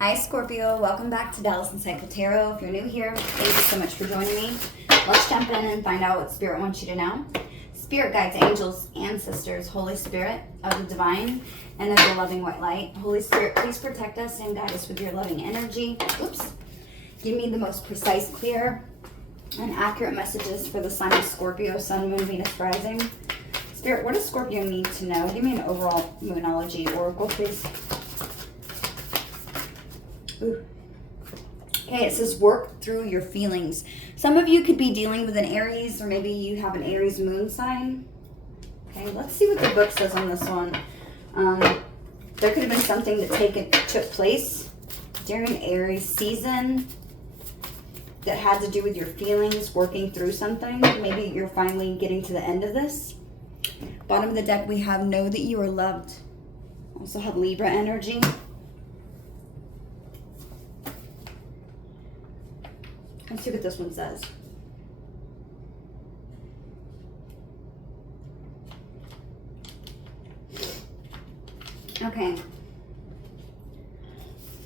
Hi Scorpio, welcome back to Dallas Insightful Tarot. If you're new here, thank you so much for joining me. Let's jump in and find out what Spirit wants you to know. Spirit guides, angels, ancestors, Holy Spirit of the divine and of the loving white light. Holy Spirit, please protect us and guide us with your loving energy. Oops. Give me the most precise, clear, and accurate messages for the sign of Scorpio, Sun, Moon, Venus, Rising. Spirit, what does Scorpio need to know? Give me an overall Moonology oracle, please. Ooh. Okay, it says work through your feelings. Some of you could be dealing with an Aries, or maybe you have an Aries moon sign. Okay, let's see what the book says on this one. There could have been something that took place during Aries season that had to do with your feelings, working through something. Maybe you're finally getting to the end of this. Bottom of the deck, we have know that you are loved. Also have Libra energy. Let's see what this one says. Okay.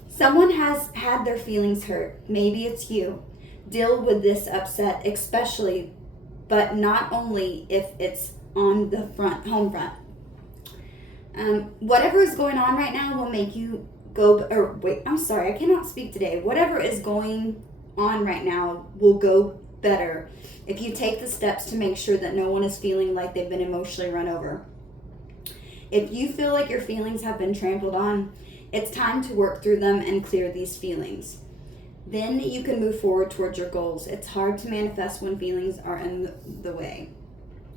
Someone has had their feelings hurt. Maybe it's you. Deal with this upset, especially, but not only if it's on the home front. Whatever is going on right now will make you go, or wait, I'm sorry, I cannot speak today. Whatever is going on right now will go better if you take the steps to make sure that no one is feeling like they've been emotionally run over. If you feel like your feelings have been trampled on, it's time to work through them and clear these feelings. Then you can move forward towards your goals. It's hard to manifest when feelings are in the way.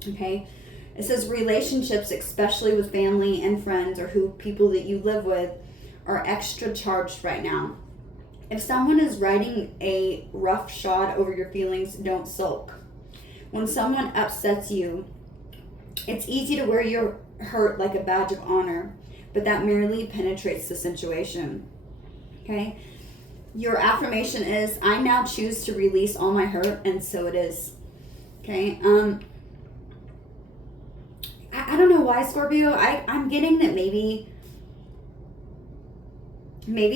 Okay? It says relationships, especially with family and friends or people that you live with, are extra charged right now. If someone is riding a rough shod over your feelings, don't sulk. When someone upsets you, it's easy to wear your hurt like a badge of honor, but that merely penetrates the situation. Okay? Your affirmation is, I now choose to release all my hurt, and so it is. Okay? I don't know why, Scorpio. I'm getting that maybe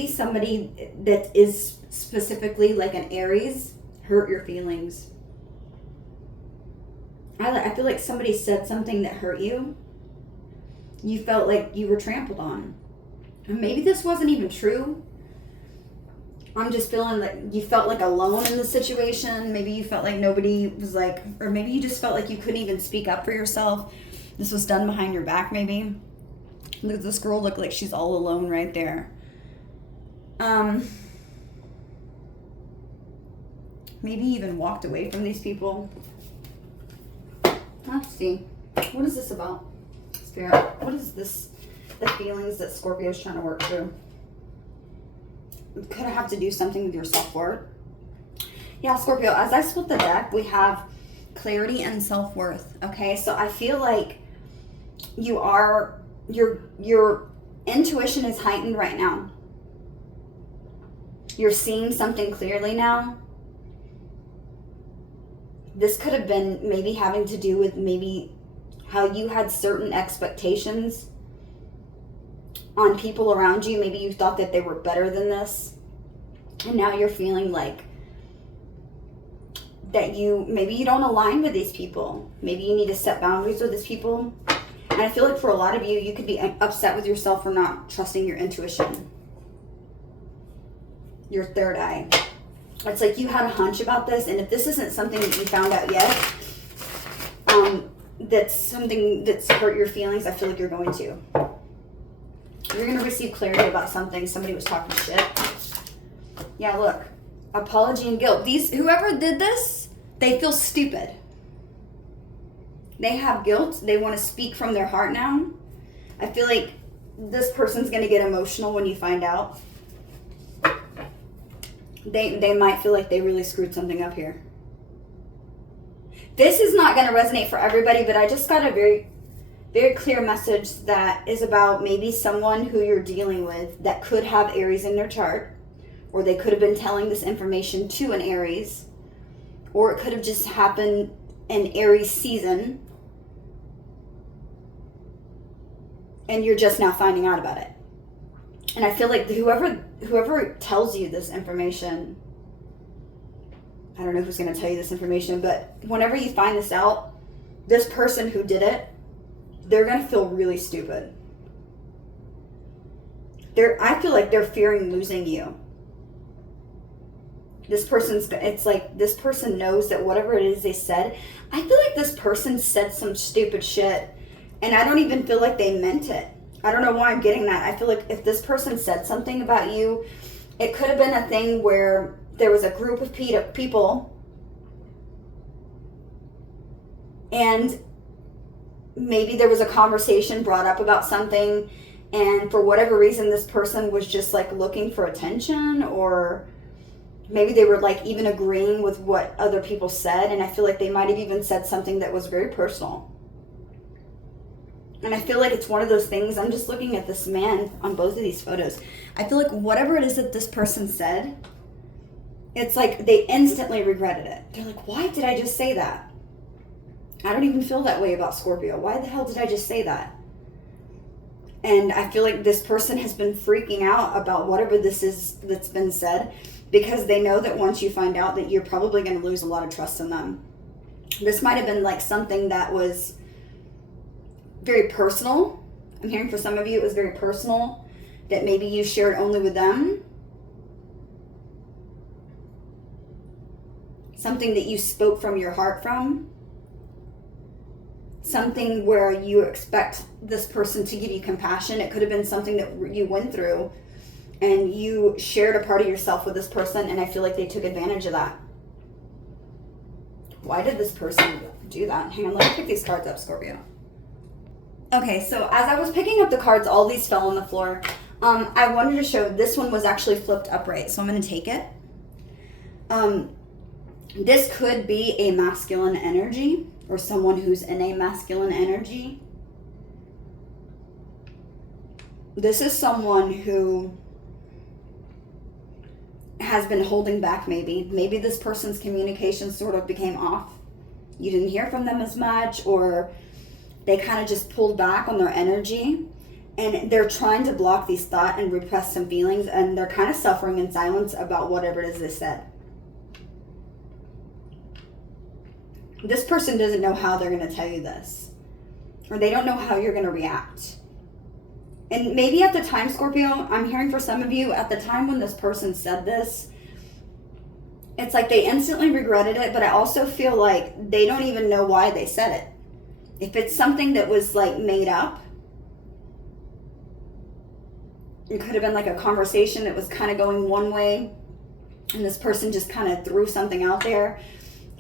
somebody that is specifically like an Aries hurt your feelings. I feel like somebody said something that hurt you. You felt like you were trampled on. And maybe this wasn't even true. I'm just feeling like you felt like alone in the situation. Maybe you felt like nobody was like, or maybe you just felt like you couldn't even speak up for yourself. This was done behind your back, maybe. Look at this girl, look like she's all alone right there. Maybe even walked away from these people. Let's see. What is this about, Spirit? What is this? The feelings that Scorpio's trying to work through. It could have to do something with your self-worth. Yeah, Scorpio, as I split the deck, we have clarity and self-worth. Okay, so I feel like your intuition is heightened right now. You're seeing something clearly now. This could have been maybe having to do with maybe how you had certain expectations on people around you. Maybe you thought that they were better than this. And now you're feeling like that maybe you don't align with these people. Maybe you need to set boundaries with these people. And I feel like for a lot of you, you could be upset with yourself for not trusting your intuition. Your third eye. It's like you had a hunch about this, and if this isn't something that you found out yet, that's something that's hurt your feelings, I feel like you're going to. You're going to receive clarity about something. Somebody was talking shit. Yeah, look. Apology and guilt. Whoever did this, they feel stupid. They have guilt. They want to speak from their heart now. I feel like this person's going to get emotional when you find out. They might feel like they really screwed something up here. This is not going to resonate for everybody, but I just got a very, very clear message that is about maybe someone who you're dealing with that could have Aries in their chart, or they could have been telling this information to an Aries, or it could have just happened in Aries season, and you're just now finding out about it. And I feel like whoever tells you this information, I don't know who's going to tell you this information, but whenever you find this out, this person who did it, they're going to feel really stupid. I feel like they're fearing losing you. It's like this person knows that whatever it is they said, I feel like this person said some stupid shit, and I don't even feel like they meant it. I don't know why I'm getting that. I feel like if this person said something about you, it could have been a thing where there was a group of people, and maybe there was a conversation brought up about something, and for whatever reason this person was just like looking for attention, or maybe they were like even agreeing with what other people said, and I feel like they might have even said something that was very personal. And I feel like it's one of those things, I'm just looking at this man on both of these photos. I feel like whatever it is that this person said, it's like they instantly regretted it. They're like, why did I just say that? I don't even feel that way about Scorpio. Why the hell did I just say that? And I feel like this person has been freaking out about whatever this is that's been said, because they know that once you find out that you're probably going to lose a lot of trust in them. This might have been like something that was very personal. I'm hearing for some of you it was very personal, that maybe you shared only with them. Something that you spoke from your heart from. Something where you expect this person to give you compassion. It could have been something that you went through and you shared a part of yourself with this person, and I feel like they took advantage of that. Why did this person do that? Hang on, let me pick these cards up, Scorpio. Okay, so as I was picking up the cards, all these fell on the floor. I wanted to show this one was actually flipped upright, so I'm going to take it. This could be a masculine energy, or someone who's in a masculine energy. This is someone who has been holding back maybe. Maybe this person's communication sort of became off. You didn't hear from them as much, or they kind of just pulled back on their energy, and they're trying to block these thoughts and repress some feelings, and they're kind of suffering in silence about whatever it is they said. This person doesn't know how they're going to tell you this, or they don't know how you're going to react. And maybe at the time, Scorpio, I'm hearing for some of you, at the time when this person said this, it's like they instantly regretted it, but I also feel like they don't even know why they said it. If it's something that was like made up, it could have been like a conversation that was kind of going one way, and this person just kind of threw something out there,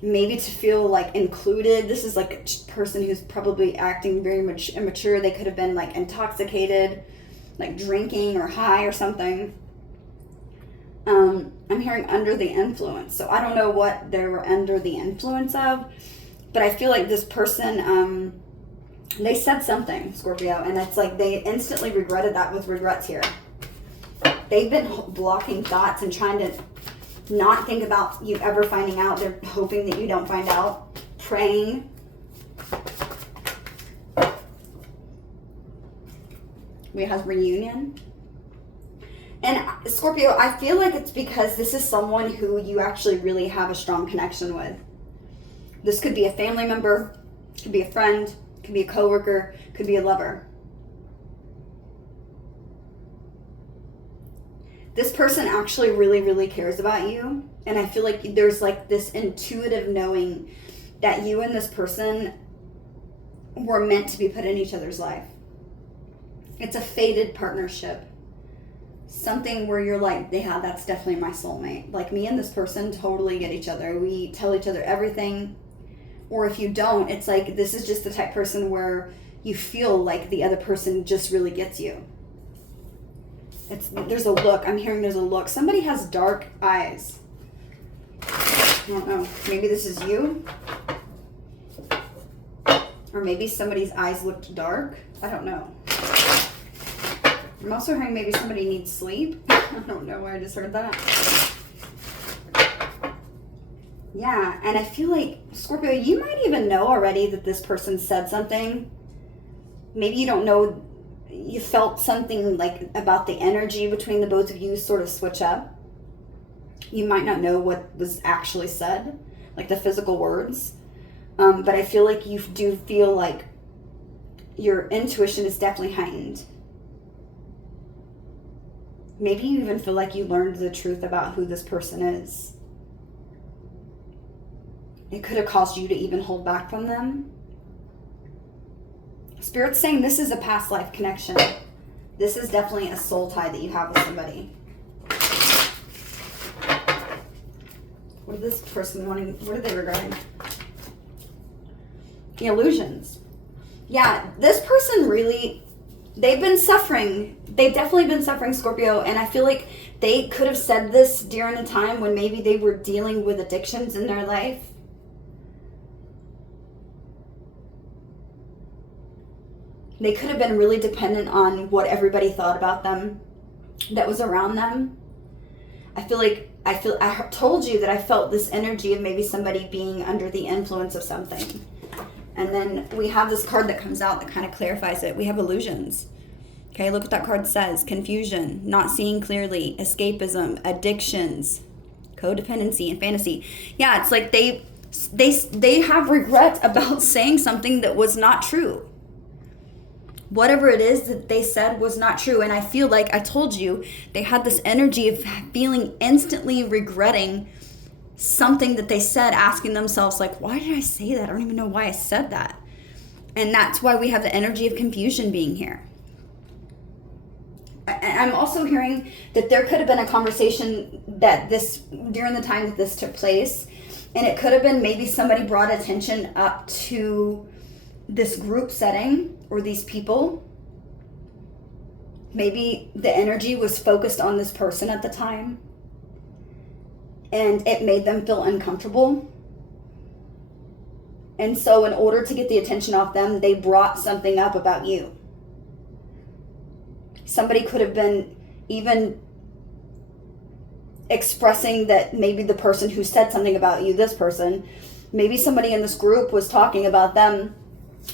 maybe to feel like included. This is like a person who's probably acting very much immature. They could have been like intoxicated, like drinking or high or something. I'm hearing under the influence, so I don't know what they were under the influence of, but I feel like this person, they said something, Scorpio, and it's like they instantly regretted that, with regrets here. They've been blocking thoughts and trying to not think about you ever finding out. They're hoping that you don't find out. Praying. We have reunion. And Scorpio, I feel like it's because this is someone who you actually really have a strong connection with. This could be a family member, could be a friend, could be a coworker, could be a lover. This person actually really, really cares about you. And I feel like there's like this intuitive knowing that you and this person were meant to be put in each other's life. It's a fated partnership. Something where you're like, yeah, that's definitely my soulmate. Like me and this person totally get each other. We tell each other everything. Or if you don't, it's like this is just the type of person where you feel like the other person just really gets you. There's a look. I'm hearing there's a look. Somebody has dark eyes. I don't know. Maybe this is you. Or maybe somebody's eyes looked dark. I don't know. I'm also hearing maybe somebody needs sleep. I don't know why I just heard that. Yeah, and I feel like, Scorpio, you might even know already that this person said something. Maybe you don't know you felt something like about the energy between the both of you sort of switch up. You might not know what was actually said, like the physical words, but I feel like you do feel like your intuition is definitely heightened. Maybe you even feel like you learned the truth about who this person is. It could have caused you to even hold back from them. Spirit's saying this is a past life connection. This is definitely a soul tie that you have with somebody. What is this person wanting? What are they regretting? The illusions. Yeah, this person really, they've been suffering. They've definitely been suffering, Scorpio, and I feel like they could have said this during a time when maybe they were dealing with addictions in their life. They could have been really dependent on what everybody thought about them that was around them. I told you that I felt this energy of maybe somebody being under the influence of something. And then we have this card that comes out that kind of clarifies it. We have illusions. Okay, look what that card says. Confusion, not seeing clearly, escapism, addictions, codependency, and fantasy. Yeah, it's like they have regret about saying something that was not true. Whatever it is that they said was not true. And I feel like I told you, they had this energy of feeling instantly regretting something that they said, asking themselves like, why did I say that? I don't even know why I said that. And that's why we have the energy of confusion being here. I'm also hearing that there could have been a conversation that during the time that this took place, and it could have been maybe somebody brought attention up to this group setting or these people. Maybe the energy was focused on this person at the time, and it made them feel uncomfortable. And so in order to get the attention off them, they brought something up about you. Somebody could have been even expressing that maybe the person who said something about you, this person, maybe somebody in this group was talking about them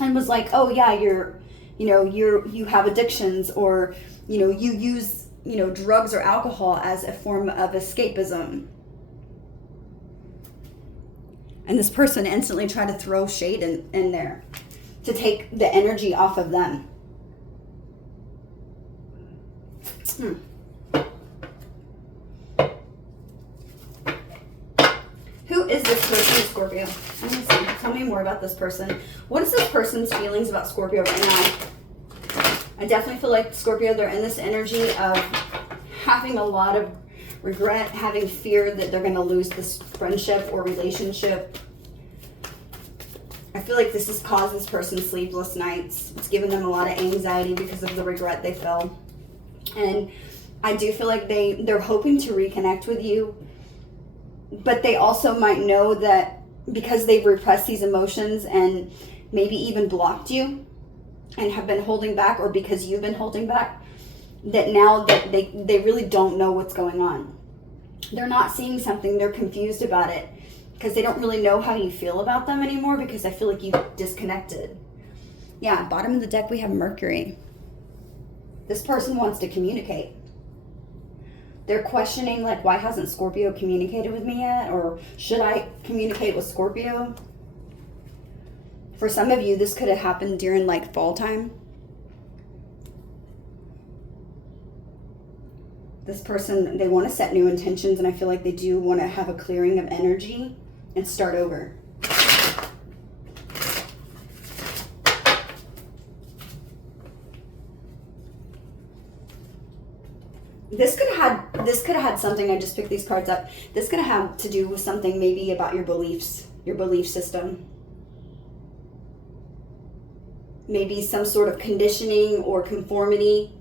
and was like, oh yeah, you have addictions, or, you use, drugs or alcohol as a form of escapism. And this person instantly tried to throw shade in there to take the energy off of them. Who is this person, Scorpio? Let me see. Tell me more about this person. What is this person's feelings about Scorpio right now? I definitely feel like Scorpio, they're in this energy of having a lot of regret, having fear that they're going to lose this friendship or relationship. I feel like this has caused this person sleepless nights. It's given them a lot of anxiety because of the regret they feel. And I do feel like they're hoping to reconnect with you, but they also might know that because they've repressed these emotions and maybe even blocked you and have been holding back, or because you've been holding back, that now that they really don't know what's going on. They're not seeing something, they're confused about it because they don't really know how you feel about them anymore, because I feel like you've disconnected. Yeah, bottom of the deck we have Mercury. This person wants to communicate. They're questioning, like, why hasn't Scorpio communicated with me yet? Or should I communicate with Scorpio? For some of you, this could have happened during, like, fall time. This person, they want to set new intentions, and I feel like they do want to have a clearing of energy and start over. This could have had something, I just picked these cards up. This could have had to do with something maybe about your beliefs, your belief system. Maybe some sort of conditioning or conformity.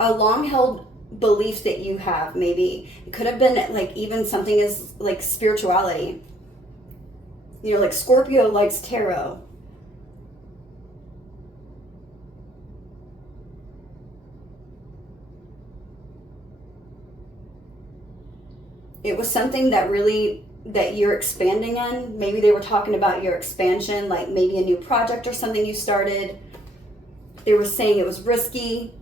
A long-held belief that you have, maybe. It could have been like even something as like spirituality. Like Scorpio likes tarot. It was something that you're expanding in. Maybe they were talking about your expansion, like maybe a new project or something you started. they were saying it was risky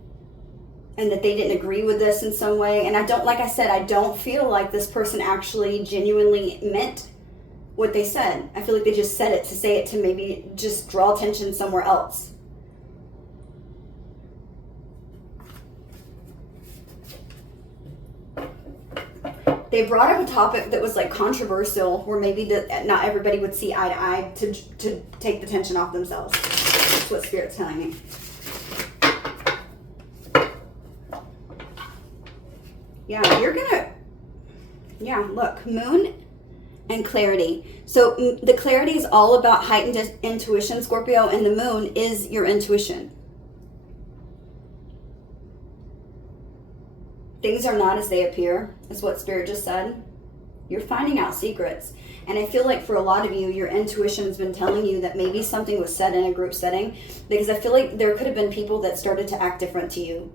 and that they didn't agree with this in some way. And I don't, like I said, I don't feel like this person actually genuinely meant what they said. I feel like they just said it to say it to maybe just draw attention somewhere else. They brought up a topic that was like controversial, where maybe that not everybody would see eye to eye to take the tension off themselves. That's what Spirit's telling me. Yeah, you're gonna, yeah, look, Moon and clarity. So the clarity is all about heightened intuition, Scorpio, and the Moon is your intuition. Things are not as they appear, is what Spirit just said. You're finding out secrets. And I feel like for a lot of you, your intuition has been telling you that maybe something was said in a group setting, because I feel like there could have been people that started to act different to you.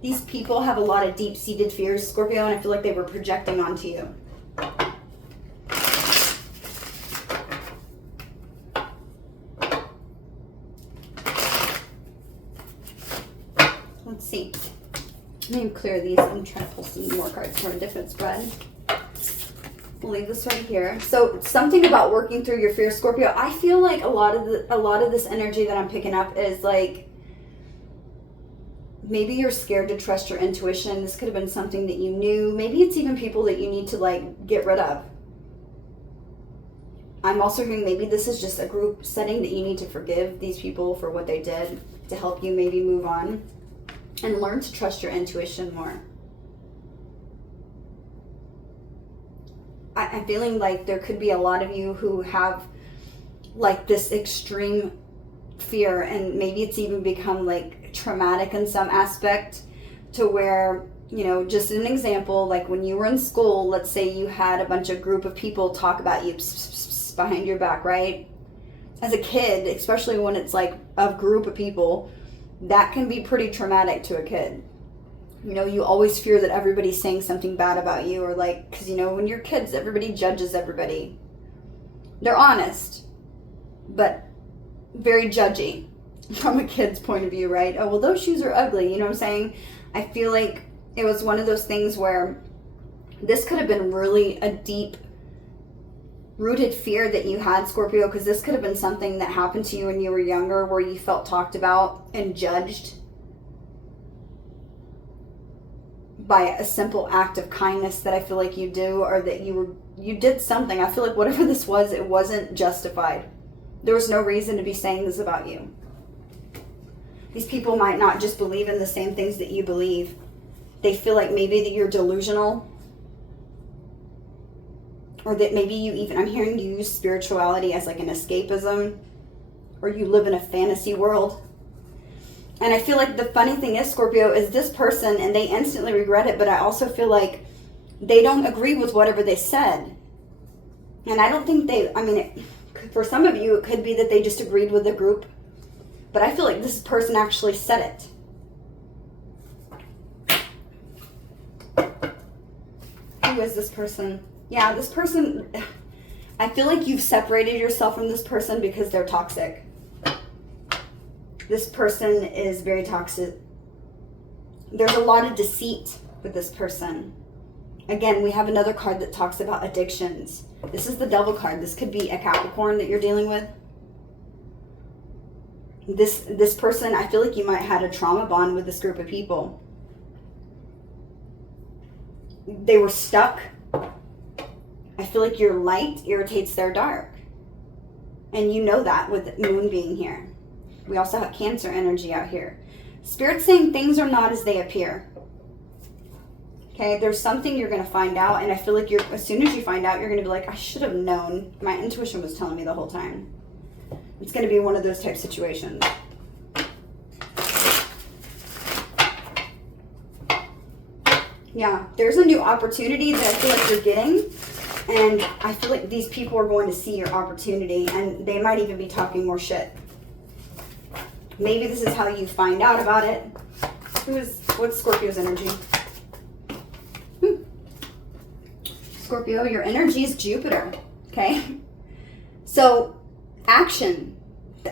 These people have a lot of deep-seated fears, Scorpio, and I feel like they were projecting onto you. Let's see. Let me clear these. I'm trying to pull some more cards for a different spread. We'll leave this right here. So something about working through your fears, Scorpio. I feel like a lot of this energy that I'm picking up is like, maybe you're scared to trust your intuition. This could have been something that you knew. Maybe it's even people that you need to like get rid of. I'm also hearing maybe this is just a group setting that you need to forgive these people for what they did to help you maybe move on and learn to trust your intuition more. I'm feeling like there could be a lot of you who have like this extreme fear, and maybe it's even become like traumatic in some aspect, to where, you know, just an example, like when you were in school, let's say you had a bunch of group of people talk about you behind your back, right? As a kid, especially when it's like a group of people, that can be pretty traumatic to a kid. You know, you always fear that everybody's saying something bad about you, or like, because you know, when you're kids, everybody judges everybody. They're honest, but very judgy from a kid's point of view, right? Oh, well, those shoes are ugly, you know what I'm saying? I feel like it was one of those things where this could have been really a deep rooted fear that you had, Scorpio, because this could have been something that happened to you when you were younger, where you felt talked about and judged by a simple act of kindness that I feel like you do, or that you did something. I feel like whatever this was, it wasn't justified. There was no reason to be saying this about you. These people might not just believe in the same things that you believe. They feel like maybe that you're delusional, or that maybe you even, I'm hearing you use spirituality as like an escapism, or you live in a fantasy world. And I feel like the funny thing is, Scorpio, is this person, and they instantly regret it, but I also feel like they don't agree with whatever they said. And I don't think for some of you, it could be that they just agreed with the group, but I feel like this person actually said it. Who is this person? Yeah, this person, I feel like you've separated yourself from this person because they're toxic. This person is very toxic. There's a lot of deceit with this person. Again, we have another card that talks about addictions. This is the Devil card. This could be a Capricorn that you're dealing with. This person, I feel like you might have had a trauma bond with this group of people. They were stuck. I feel like your light irritates their dark. And you know that with Moon being here. We also have Cancer energy out here. Spirit's saying things are not as they appear. Okay, there's something you're going to find out, and I feel like as soon as you find out, you're going to be like, I should have known. My intuition was telling me the whole time. It's going to be one of those type situations. Yeah, there's a new opportunity that I feel like you're getting, and I feel like these people are going to see your opportunity, and they might even be talking more shit. Maybe this is how you find out about it. What's Scorpio's energy? Scorpio, your energy is Jupiter, okay? So, action.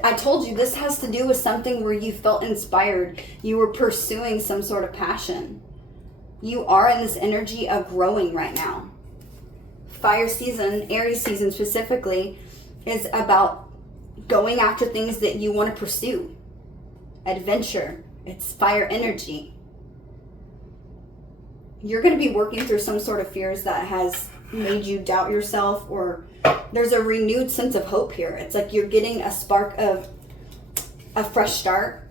I told you this has to do with something where you felt inspired. You were pursuing some sort of passion. You are in this energy of growing right now. Fire season, Aries season specifically, is about going after things that you want to pursue. Adventure. It's fire energy. You're going to be working through some sort of fears that has made you doubt yourself, or there's a renewed sense of hope here. It's like you're getting a spark of a fresh start,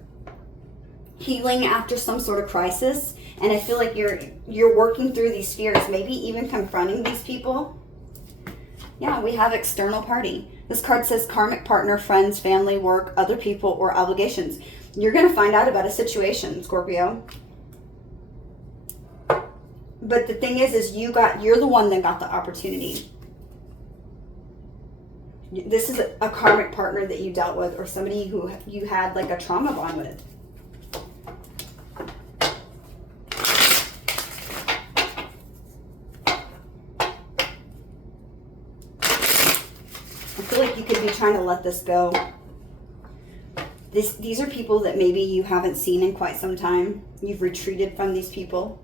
healing after some sort of crisis. And I feel like you're working through these fears, maybe even confronting these people. Yeah, we have external party. This card says karmic partner, friends, family, work, other people, or obligations. You're going to find out about a situation, Scorpio. But the thing is you're the one that got the opportunity. This is a karmic partner that you dealt with, or somebody who you had like a trauma bond with. I feel like you could be trying to let this go. These are people that maybe you haven't seen in quite some time. You've retreated from these people.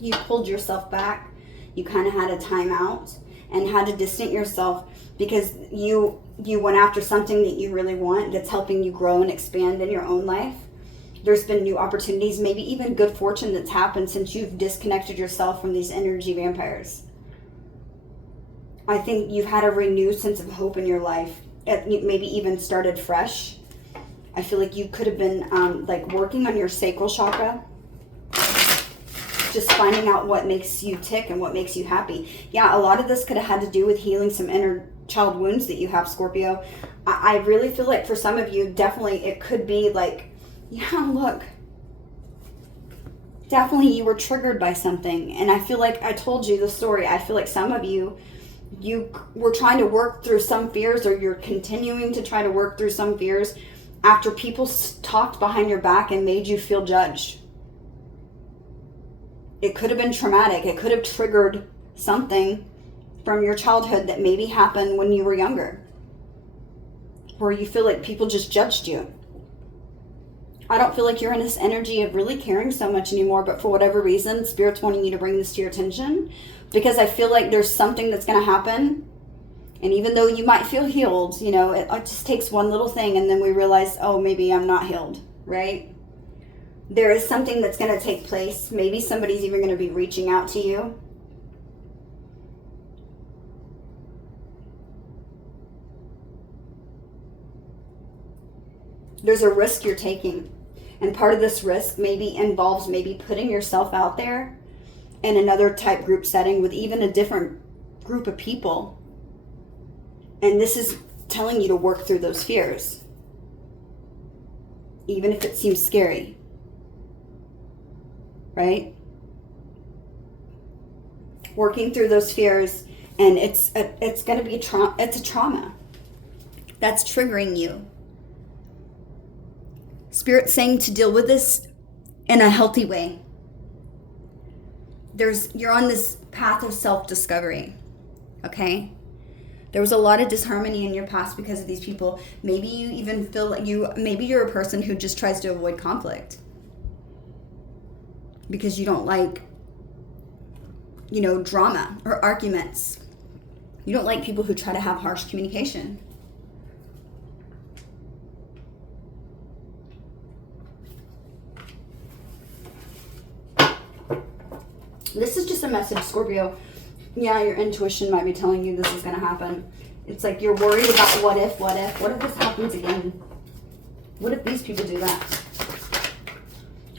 You pulled yourself back. You kind of had a timeout and had to distance yourself because you went after something that you really want, that's helping you grow and expand in your own life. There's been new opportunities, maybe even good fortune that's happened since you've disconnected yourself from these energy vampires. I think you've had a renewed sense of hope in your life. It maybe even started fresh. I feel like you could have been like working on your sacral chakra, just finding out what makes you tick and what makes you happy. Yeah, a lot of this could have had to do with healing some inner child wounds that you have, Scorpio. I really feel like for some of you, definitely it could be like, yeah, look, definitely you were triggered by something. And I feel like I told you the story. I feel like some of you were trying to work through some fears, or you're continuing to try to work through some fears after people talked behind your back and made you feel judged. It could have been traumatic. It could have triggered something from your childhood that maybe happened when you were younger, where you feel like people just judged you. I don't feel like you're in this energy of really caring so much anymore, but for whatever reason, Spirit's wanting you to bring this to your attention, because I feel like there's something that's going to happen. And even though you might feel healed, you know, it just takes one little thing, and then we realize, oh, maybe I'm not healed, right? There is something that's going to take place. Maybe somebody's even going to be reaching out to you. There's a risk you're taking. And part of this risk maybe involves maybe putting yourself out there in another type group setting with even a different group of people. And this is telling you to work through those fears, even if it seems scary. Right? Working through those fears, and it's going to be it's a trauma that's triggering you. Spirit's saying to deal with this in a healthy way. You're on this path of self-discovery. Okay? There was a lot of disharmony in your past because of these people. Maybe you even feel like maybe you're a person who just tries to avoid conflict because you don't like, drama or arguments. You don't like people who try to have harsh communication. This is just a message, Scorpio. Yeah, your intuition might be telling you this is going to happen. It's like you're worried about what if this happens again? What if these people do that?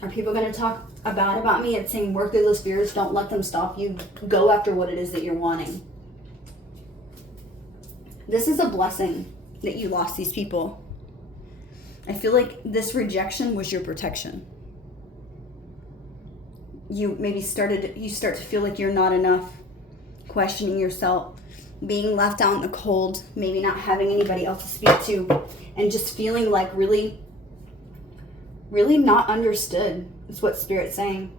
Are people going to talk about me? It's saying work through those fears. Don't let them stop you. Go after what it is that you're wanting. This is a blessing that you lost these people. I feel like this rejection was your protection. You start to feel like you're not enough, questioning yourself, being left out in the cold, maybe not having anybody else to speak to, and just feeling like really, really not understood is what Spirit's saying.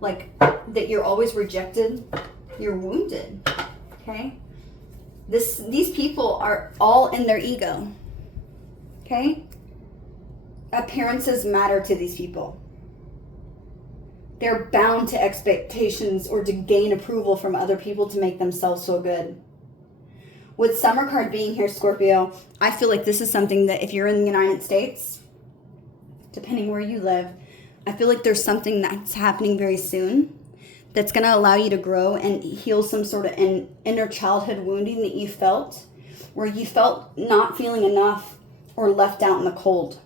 Like that you're always rejected, You're wounded, okay? These people are all in their ego, okay? Appearances matter to these people. They're bound to expectations or to gain approval from other people to make themselves feel good. With Summer card being here, Scorpio, I feel like this is something that if you're in the United States, depending where you live, I feel like there's something that's happening very soon that's going to allow you to grow and heal some sort of inner childhood wounding that you felt, where you felt not feeling enough or left out in the cold.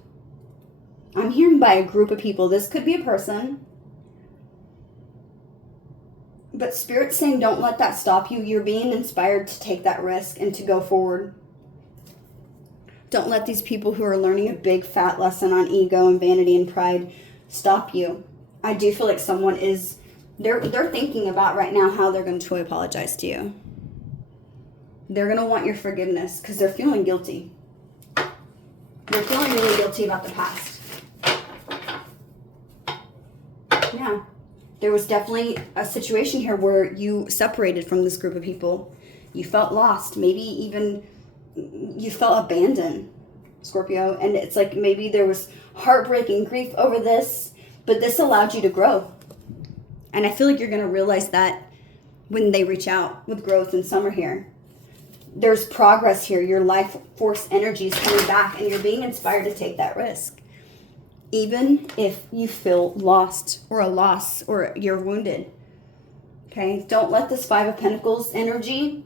I'm hearing by a group of people. This could be a person. But Spirit's saying don't let that stop you. You're being inspired to take that risk and to go forward. Don't let these people who are learning a big fat lesson on ego and vanity and pride stop you. I do feel like someone is, they're thinking about right now how they're going to truly apologize to you. They're going to want your forgiveness because they're feeling guilty. They're feeling really guilty about the past. Yeah. There was definitely a situation here where you separated from this group of people. You felt lost. Maybe even you felt abandoned, Scorpio. And it's like maybe there was heartbreaking grief over this, but this allowed you to grow. And I feel like you're going to realize that when they reach out with growth in Summer here. There's progress here. Your life force energy is coming back and you're being inspired to take that risk. Even if you feel lost or a loss or you're wounded. Okay? Don't let this Five of Pentacles energy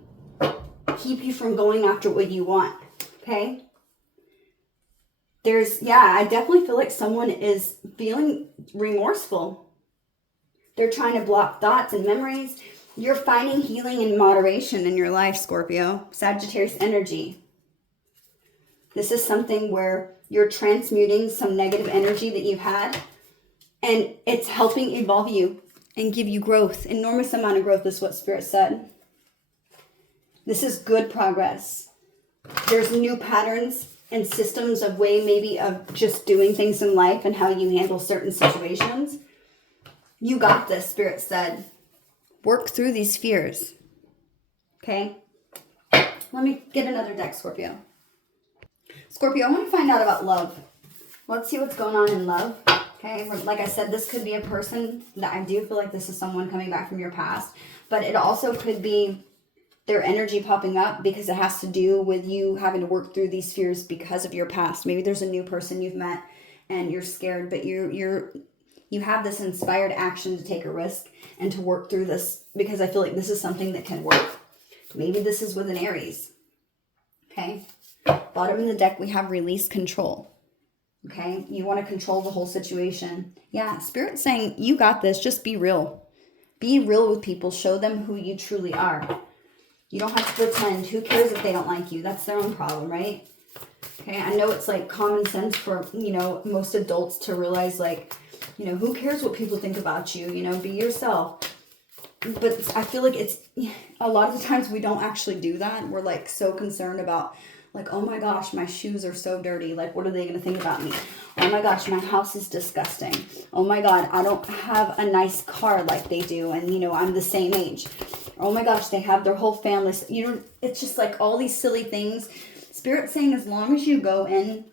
keep you from going after what you want. Okay? I definitely feel like someone is feeling remorseful. They're trying to block thoughts and memories. You're finding healing and moderation in your life, Scorpio. Sagittarius energy. This is something where you're transmuting some negative energy that you've had, and it's helping evolve you and give you growth. Enormous amount of growth is what Spirit said. This is good progress. There's new patterns and systems of way maybe of just doing things in life and how you handle certain situations. You got this, Spirit said. Work through these fears. Okay? Let me get another deck, Scorpio. Scorpio, I want to find out about love. Let's see what's going on in love. Okay, like I said, this could be a person that I do feel like this is someone coming back from your past. But it also could be their energy popping up because it has to do with you having to work through these fears because of your past. Maybe there's a new person you've met and you're scared, but you have this inspired action to take a risk and to work through this because I feel like this is something that can work. Maybe this is with an Aries. Okay. Bottom of the deck, we have release control. Okay, you want to control the whole situation. Yeah, Spirit's saying, you got this. Just be real. Be real with people. Show them who you truly are. You don't have to pretend. Who cares if they don't like you? That's their own problem, right? Okay, I know it's like common sense for, most adults to realize like, who cares what people think about you? Be yourself. But I feel like it's, a lot of the times we don't actually do that. We're like so concerned about like, oh my gosh, my shoes are so dirty. Like, what are they going to think about me? Oh my gosh, my house is disgusting. Oh my God, I don't have a nice car like they do. And, I'm the same age. Oh my gosh, they have their whole family. It's just like all these silly things. Spirit's saying as long as you go in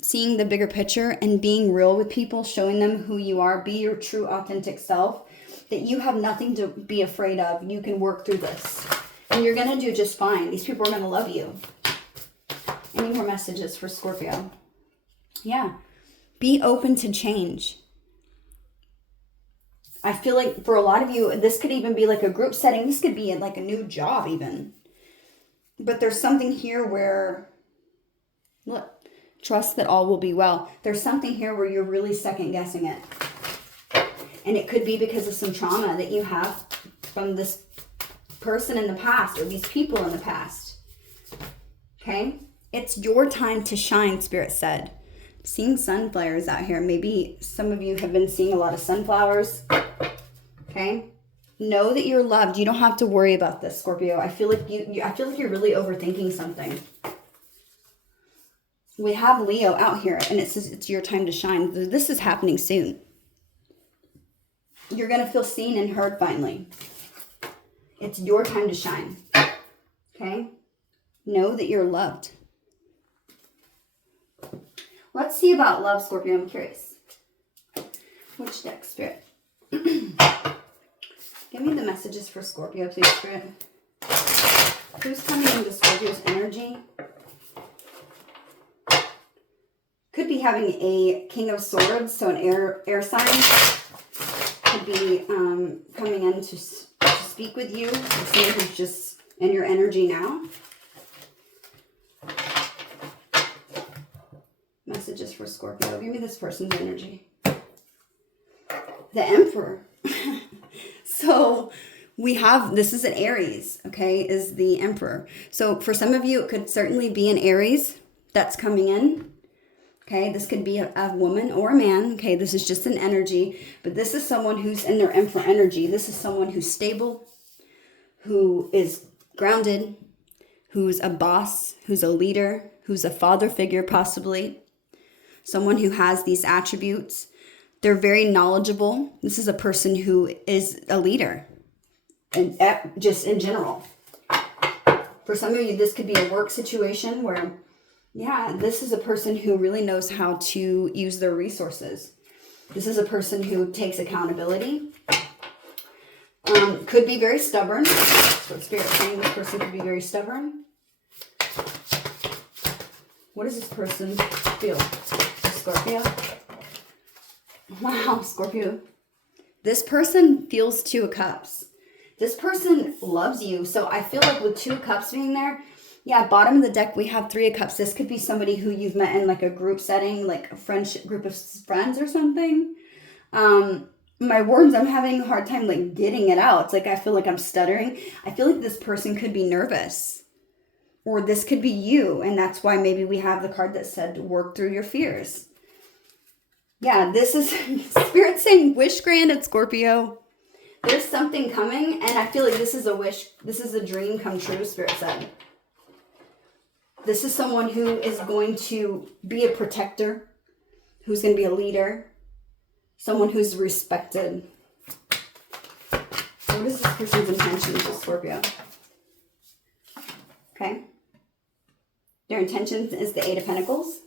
seeing the bigger picture and being real with people, showing them who you are, be your true authentic self, that you have nothing to be afraid of. You can work through this. And you're going to do just fine. These people are going to love you. Any more messages for Scorpio? Yeah. Be open to change. I feel like for a lot of you, this could even be like a group setting. This could be in like a new job even. But there's something here where, look, trust that all will be well. There's something here where you're really second guessing it. And it could be because of some trauma that you have from this person in the past or these people in the past. Okay? It's your time to shine, Spirit said. I'm seeing sunflowers out here. Maybe some of you have been seeing a lot of sunflowers. Okay? Know that you're loved. You don't have to worry about this, Scorpio. I feel like you're really overthinking something. We have Leo out here and it says it's your time to shine. This is happening soon. You're going to feel seen and heard finally. It's your time to shine. Okay? Know that you're loved. Let's see about love, Scorpio. I'm curious. Which deck, Spirit? Give me the messages for Scorpio, please, Spirit. Who's coming into Scorpio's energy? Could be having a King of Swords, so an air sign. Could be coming in to speak with you. Someone who's just in your energy now. Messages for Scorpio. Give me this person's energy. The Emperor. So we have, this is an Aries, okay, is the Emperor. So for some of you, it could certainly be an Aries that's coming in. Okay, this could be a woman or a man. Okay, this is just an energy. But this is someone who's in their Emperor energy. This is someone who's stable, who is grounded, who's a boss, who's a leader, who's a father figure possibly. Someone who has these attributes. They're very knowledgeable. This is a person who is a leader, and just in general. For some of you, this could be a work situation where, yeah, this is a person who really knows how to use their resources. This is a person who takes accountability. Could be very stubborn. That's what Spirit's saying. This person could be very stubborn. What does this person feel? Scorpio? Wow, Scorpio. This person feels Two of Cups. This person loves you. So I feel like with Two of Cups being there, yeah, bottom of the deck, we have Three of Cups. This could be somebody who you've met in like a group setting, like a friendship group of friends or something. My words, I'm having a hard time like getting it out. It's like I feel like I'm stuttering. I feel like this person could be nervous. Or this could be you. And that's why maybe we have the card that said work through your fears. Yeah, this is Spirit saying wish granted, Scorpio. There's something coming, and I feel like this is a wish. This is a dream come true, Spirit said. This is someone who is going to be a protector, who's going to be a leader, someone who's respected. What is this person's intentions with Scorpio? Okay. Their intentions is the Eight of Pentacles.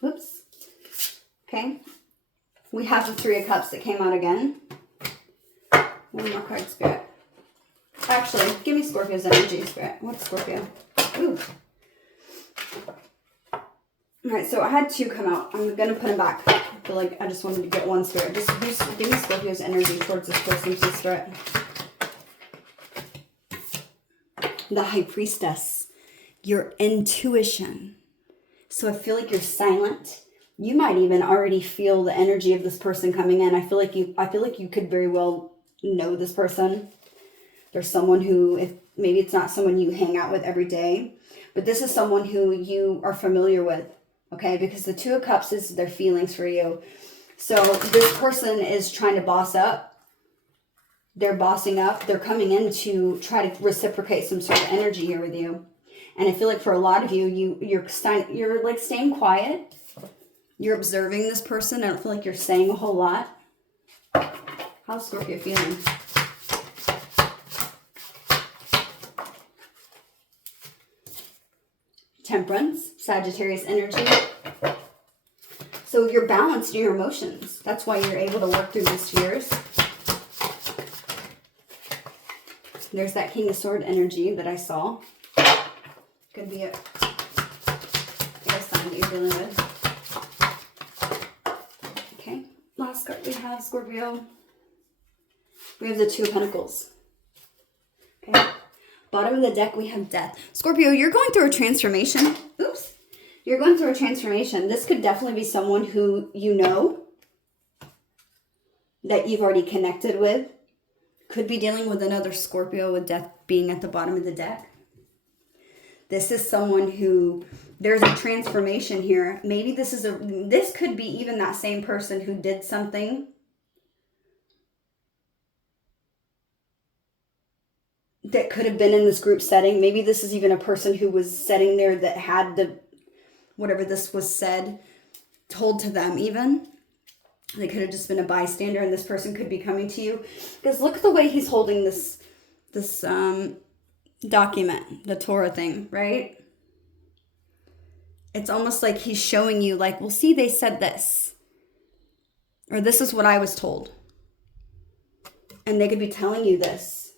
Whoops. Okay. We have the Three of Cups that came out again. One more card, Spirit. Actually, give me Scorpio's energy, Spirit. What's Scorpio? Ooh. Alright, so I had two come out. I'm going to put them back. I feel like I just wanted to get one, Spirit. Just give me Scorpio's energy towards this person, please, Spirit. The High Priestess. Your intuition. So I feel like you're silent. You might even already feel the energy of this person coming in. I feel like you could very well know this person. There's someone who, if maybe it's not someone you hang out with every day, but this is someone who you are familiar with, okay? Because the Two of Cups is their feelings for you. So this person is trying to boss up. They're bossing up. They're coming in to try to reciprocate some sort of energy here with you. And I feel like for a lot of you, you're like staying quiet. You're observing this person. I don't feel like you're saying a whole lot. How's Scorpio feeling? Temperance, Sagittarius energy. So you're balanced in your emotions. That's why you're able to work through these fears. There's that King of Swords energy that I saw. Could be a sign that you're dealing with. Okay, last card we have, Scorpio. We have the Two of Pentacles. Okay, bottom of the deck we have Death. Scorpio, you're going through a transformation. Oops. You're going through a transformation. This could definitely be someone who you know, that you've already connected with. Could be dealing with another Scorpio with Death being at the bottom of the deck. This is someone who, there's a transformation here. Maybe this could be even that same person who did something that could have been in this group setting. Maybe this is even a person who was sitting there that had whatever this was said, told to them even. They could have just been a bystander, and this person could be coming to you. Because look at the way he's holding this document, the Torah thing, right? It's almost like he's showing you, like, well, see, they said this. Or this is what I was told. And they could be telling you this.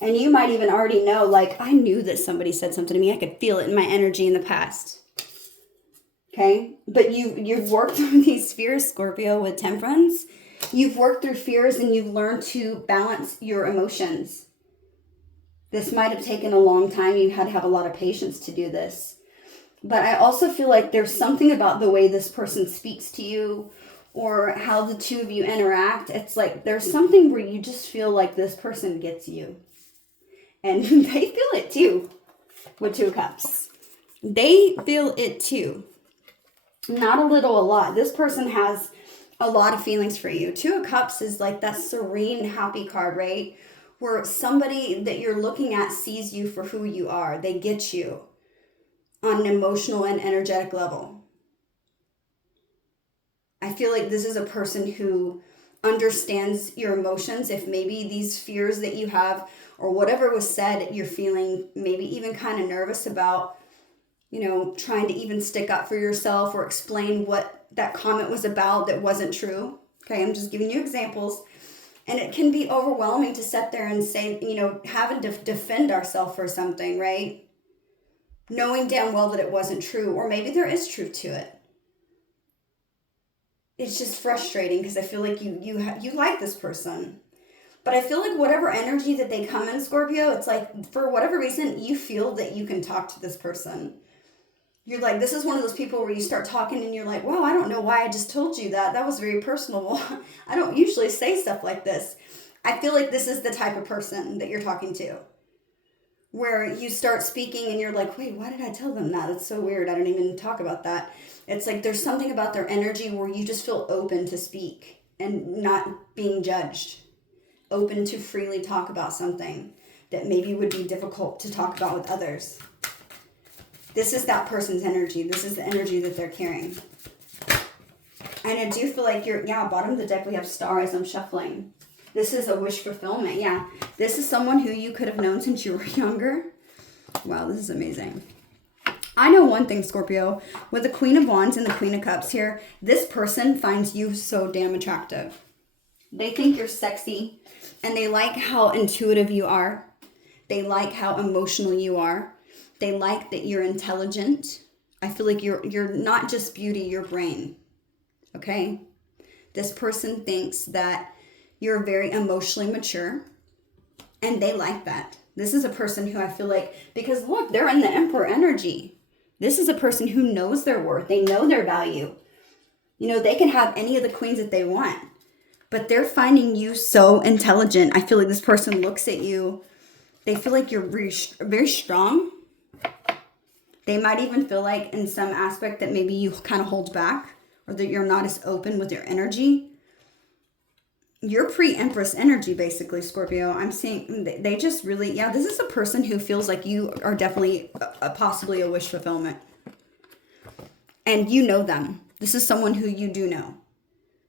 And you might even already know, like, I knew that somebody said something to me. I could feel it in my energy in the past. Okay? But you've worked through these fears, Scorpio, with temperance. You've worked through fears and you've learned to balance your emotions. This might have taken a long time. You had to have a lot of patience to do this. But I also feel like there's something about the way this person speaks to you or how the two of you interact. It's like there's something where you just feel like this person gets you. And they feel it too with Two of Cups. They feel it too. Not a little, a lot. This person has a lot of feelings for you. Two of Cups is like that serene, happy card, right? Where somebody that you're looking at sees you for who you are. They get you on an emotional and energetic level. I feel like this is a person who understands your emotions. If maybe these fears that you have or whatever was said, you're feeling maybe even kind of nervous about, trying to even stick up for yourself or explain what that comment was about that wasn't true. Okay, I'm just giving you examples. And it can be overwhelming to sit there and say, having to defend ourselves for something, right? Knowing damn well that it wasn't true, or maybe there is truth to it. It's just frustrating because I feel like you like this person. But I feel like whatever energy that they come in, Scorpio, it's like for whatever reason, you feel that you can talk to this person. You're like, this is one of those people where you start talking and you're like, wow, I don't know why I just told you that. That was very personal. I don't usually say stuff like this. I feel like this is the type of person that you're talking to. Where you start speaking and you're like, wait, why did I tell them that? It's so weird. I don't even talk about that. It's like there's something about their energy where you just feel open to speak and not being judged. Open to freely talk about something that maybe would be difficult to talk about with others. This is that person's energy. This is the energy that they're carrying. And I do feel like bottom of the deck we have Star as I'm shuffling. This is a wish fulfillment, yeah. This is someone who you could have known since you were younger. Wow, this is amazing. I know one thing, Scorpio. With the Queen of Wands and the Queen of Cups here, this person finds you so damn attractive. They think you're sexy, and they like how intuitive you are. They like how emotional you are. They like that you're intelligent. I feel like you're not just beauty, you're brain. Okay? This person thinks that you're very emotionally mature, and they like that. This is a person who I feel like, because look, they're in the Emperor energy. This is a person who knows their worth. They know their value. They can have any of the queens that they want, but they're finding you so intelligent. I feel like this person looks at you. They feel like you're very, very strong. They might even feel like in some aspect that maybe you kind of hold back or that you're not as open with your energy. You're pre-Empress energy, basically, Scorpio. I'm seeing they just really, this is a person who feels like you are definitely possibly a wish fulfillment. And you know them. This is someone who you do know.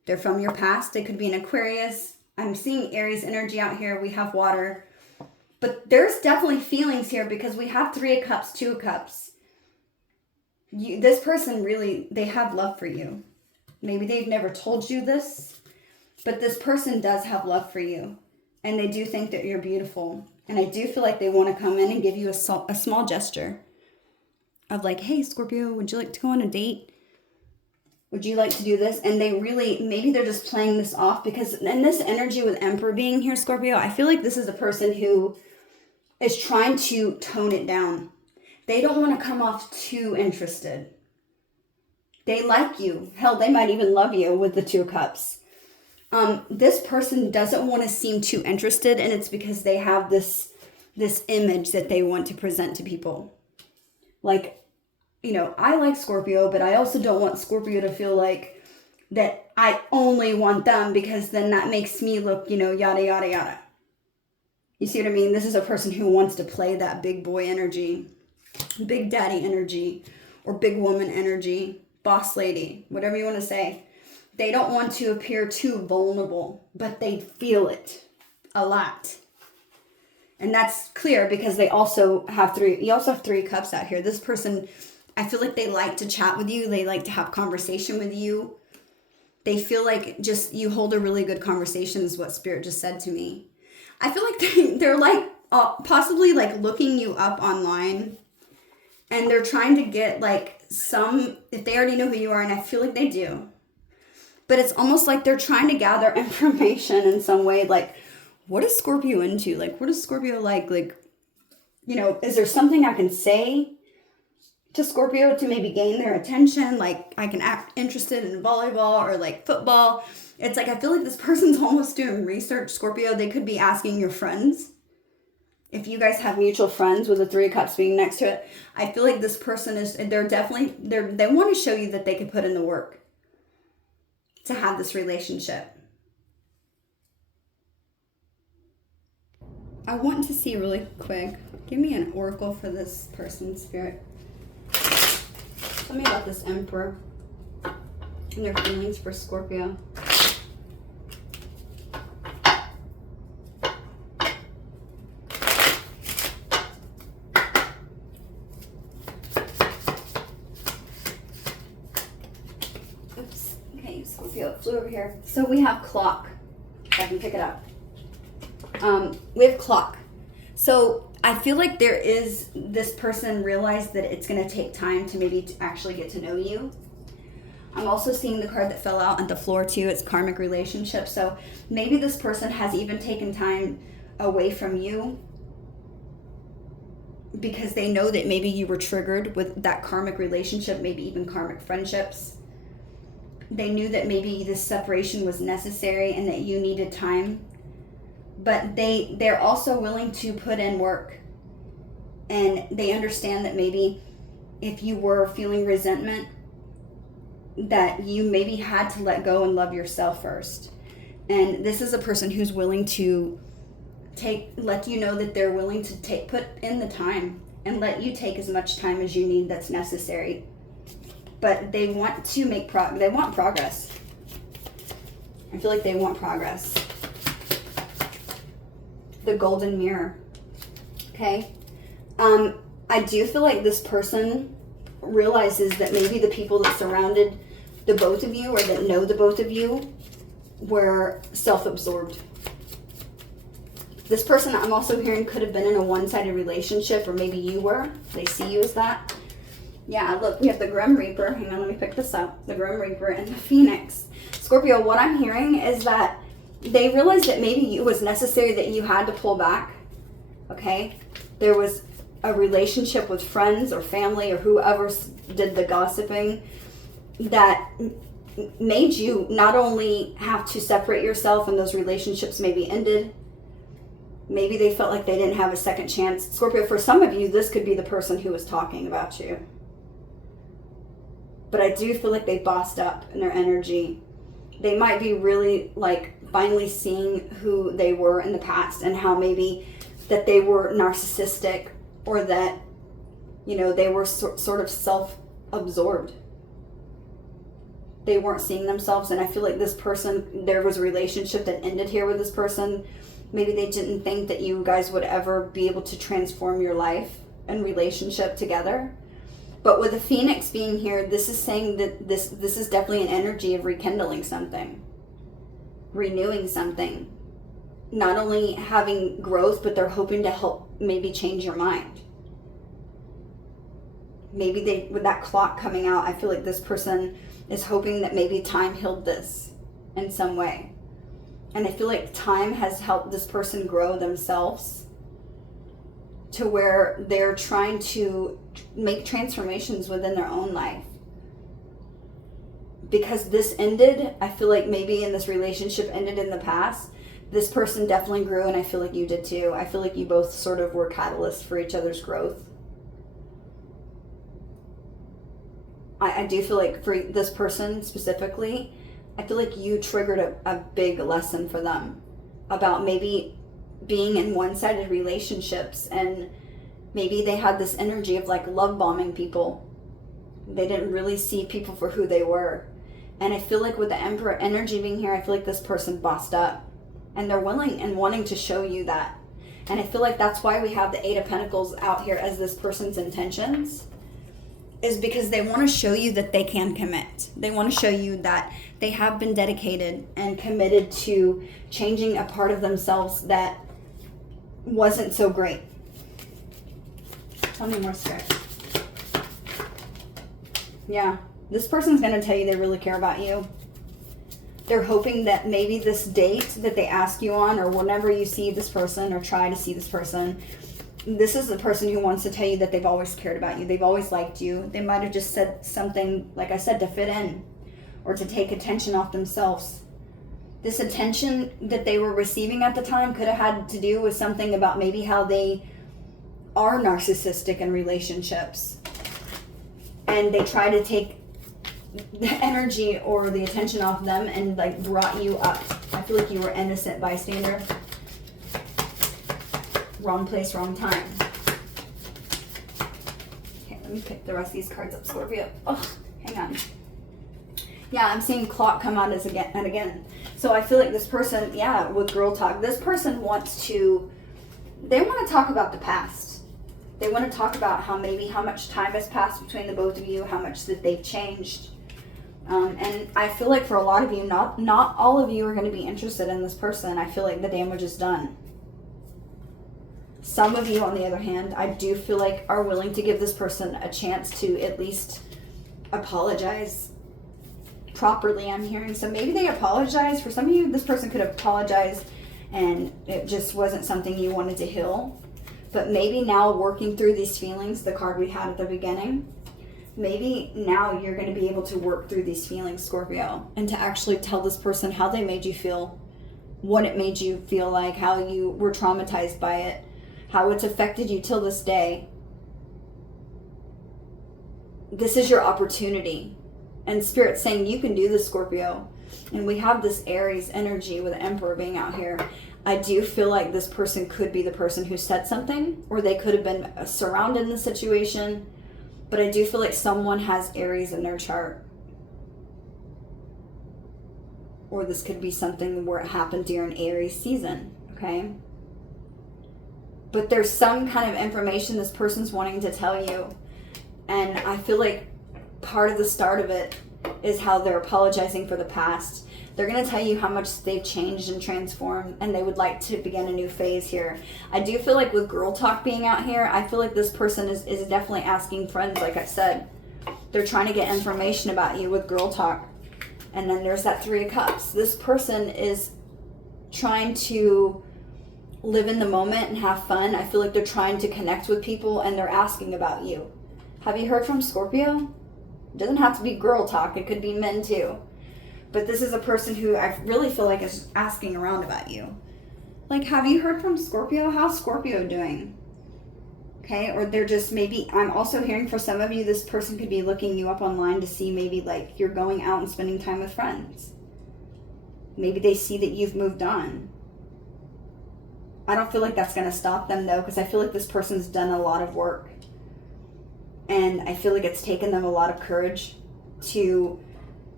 They're from your past. They could be an Aquarius. I'm seeing Aries energy out here. We have water. But there's definitely feelings here because we have 3 of Cups, 2 of Cups. This person really, they have love for you. Maybe they've never told you this, but this person does have love for you. And they do think that you're beautiful. And I do feel like they want to come in and give you a small gesture of like, hey, Scorpio, would you like to go on a date? Would you like to do this? And they really, maybe they're just playing this off because in this energy with Emperor being here, Scorpio, I feel like this is a person who is trying to tone it down. They don't want to come off too interested. They like you. Hell, they might even love you with the 2 of Cups. This person doesn't want to seem too interested, and it's because they have this image that they want to present to people. Like, I like Scorpio, but I also don't want Scorpio to feel like that I only want them because then that makes me look, yada, yada, yada. You see what I mean? This is a person who wants to play that big boy energy, big daddy energy, or big woman energy, boss lady, whatever you want to say. They don't want to appear too vulnerable, but they feel it a lot. And that's clear because they also have you also have 3 cups out here. This person, I feel like they like to chat with you. They like to have conversation with you. They feel like just you hold a really good conversation is what Spirit just said to me. I feel like they're like possibly like looking you up online, and they're trying to get like if they already know who you are, and I feel like they do. But it's almost like they're trying to gather information in some way, like, what is Scorpio into? Like, what is Scorpio like? Like, you know, is there something I can say to Scorpio to maybe gain their attention? Like, I can act interested in volleyball or like football. It's like, I feel like this person's almost doing research, Scorpio. They could be asking your friends. If you guys have mutual friends with the 3 of Cups being next to it, I feel like this person they want to show you that they could put in the work to have this relationship. I want to see really quick. Give me an oracle for this person, Spirit. Tell me about this Emperor and their feelings for Scorpio. Oops. Okay, Scorpio, it flew over here. So we have clock. If I can pick it up. We have clock. So I feel like this person realized that it's going to take time to maybe actually get to know you. I'm also seeing the card that fell out on the floor too. It's karmic relationship. So maybe this person has even taken time away from you because they know that maybe you were triggered with that karmic relationship, maybe even karmic friendships. They knew that maybe this separation was necessary and that you needed time. But they're also willing to put in work. And they understand that maybe if you were feeling resentment, that you maybe had to let go and love yourself first. And this is a person who's willing to let you know that they're willing to put in the time and let you take as much time as you need that's necessary. But they want to make they want progress. I feel like they want progress. The golden mirror. Okay. I do feel like this person realizes that maybe the people that surrounded the both of you or that know the both of you were self-absorbed. This person I'm also hearing could have been in a one-sided relationship, or maybe you were. They see you as that. Yeah, look, we have the Grim Reaper. Hang on, let me pick this up. The Grim Reaper and the Phoenix. Scorpio, what I'm hearing is that they realized that maybe it was necessary that you had to pull back, okay? There was a relationship with friends or family or whoever did the gossiping that made you not only have to separate yourself and those relationships maybe ended. Maybe they felt like they didn't have a second chance. Scorpio, for some of you, this could be the person who was talking about you. But I do feel like they bossed up in their energy. They might be really like finally seeing who they were in the past and how maybe that they were narcissistic or that, you know, they were sort of self-absorbed. They weren't seeing themselves. And I feel like this person, there was a relationship that ended here with this person. Maybe they didn't think that you guys would ever be able to transform your life and relationship together. But with the Phoenix being here, this is saying that this is definitely an energy of rekindling something, renewing something. Not only having growth, but they're hoping to help maybe change your mind. Maybe with that clock coming out, I feel like this person is hoping that maybe time healed this in some way. And I feel like time has helped this person grow themselves to where they're trying to make transformations within their own life. Because this ended, I feel like maybe in this relationship ended in the past, this person definitely grew, and I feel like you did too. I feel like you both sort of were catalysts for each other's growth. I do feel like for this person specifically, I feel like you triggered a big lesson for them about maybe being in one-sided relationships, and maybe they had this energy of like love bombing people They didn't really see people for who they were. And I feel like with the Emperor energy being here, I feel like this person bossed up. And they're willing and wanting to show you that. And I feel like that's why we have the Eight of Pentacles out here as this person's intentions. Is because they want to show you that they can commit. They want to show you that they have been dedicated and committed to changing a part of themselves that wasn't so great. Tell me more, Spirit. Yeah. This person's going to tell you they really care about you. They're hoping that maybe this date that they ask you on, or whenever you see this person or try to see this person, this is the person who wants to tell you that they've always cared about you. They've always liked you. They might have just said something, like I said, to fit in or to take attention off themselves. This attention that they were receiving at the time could have had to do with something about maybe how they are narcissistic in relationships. And they try to take the energy or the attention off them and like brought you up. I feel like you were innocent bystander. Wrong place, wrong time. Okay, let me pick the rest of these cards up, Scorpio. Oh, hang on. Yeah, I'm seeing clock come out as again and again. So I feel like this person, yeah, with girl talk, this person wants to, they want to talk about the past. They want to talk about how much time has passed between the both of you, how much that they've changed. And I feel like for a lot of you, not all of you are going to be interested in this person. I feel like the damage is done. Some of you, on the other hand, I do feel like are willing to give this person a chance to at least apologize properly, I'm hearing. So maybe they apologize. For some of you, this person could have apologized and it just wasn't something you wanted to heal. But maybe now working through these feelings, the card we had at the beginning, maybe now you're going to be able to work through these feelings, Scorpio, and to actually tell this person how they made you feel, what it made you feel like, how you were traumatized by it, how it's affected you till this day. This is your opportunity. And Spirit's saying you can do this, Scorpio. And we have this Aries energy with the Emperor being out here. I do feel like this person could be the person who said something, or they could have been surrounded in the situation. But I do feel like someone has Aries in their chart. Or this could be something where it happened during Aries season, okay? But there's some kind of information this person's wanting to tell you. And I feel like part of the start of it is how they're apologizing for the past. They're going to tell you how much they've changed and transformed, and they would like to begin a new phase here. I do feel like with girl talk being out here, I feel like this person is definitely asking friends, like I said. They're trying to get information about you with girl talk. And then there's that Three of Cups. This person is trying to live in the moment and have fun. I feel like they're trying to connect with people, and they're asking about you. Have you heard from Scorpio? It doesn't have to be girl talk. It could be men too. But this is a person who I really feel like is asking around about you. Like, have you heard from Scorpio? How's Scorpio doing? Okay, or they're just maybe, I'm also hearing for some of you, this person could be looking you up online to see maybe like you're going out and spending time with friends. Maybe they see that you've moved on. I don't feel like that's going to stop them though, because I feel like this person's done a lot of work. And I feel like it's taken them a lot of courage to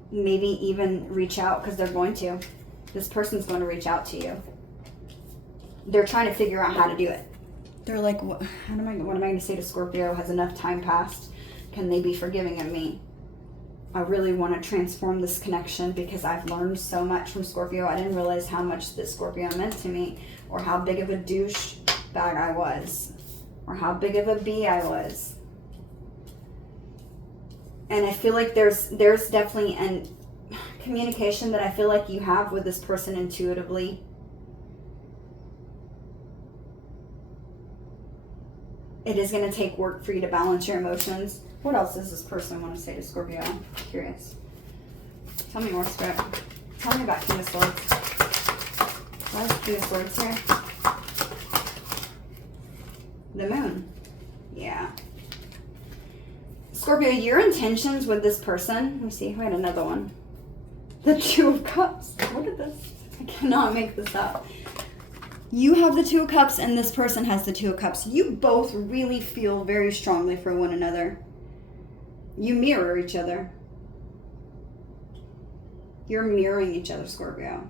maybe even reach out, because they're going to. This person's going to reach out to you. They're trying to figure out how to do it. They're like, what am I going to say to Scorpio? Has enough time passed? Can they be forgiving of me? I really want to transform this connection because I've learned so much from Scorpio. I didn't realize how much this Scorpio meant to me, or how big of a douche bag I was, or how big of a bee I was. And I feel like there's definitely an communication that I feel like you have with this person intuitively. It is going to take work for you to balance your emotions. What else does this person want to say to Scorpio? I'm curious. Tell me more, Spirit. Tell me about King of Swords. Why is King of Swords here? The Moon. Yeah. Scorpio, your intentions with this person. Let me see. We had another one. The Two of Cups. Look at this. I cannot make this up. You have the Two of Cups and this person has the Two of Cups. You both really feel very strongly for one another. You mirror each other. You're mirroring each other, Scorpio.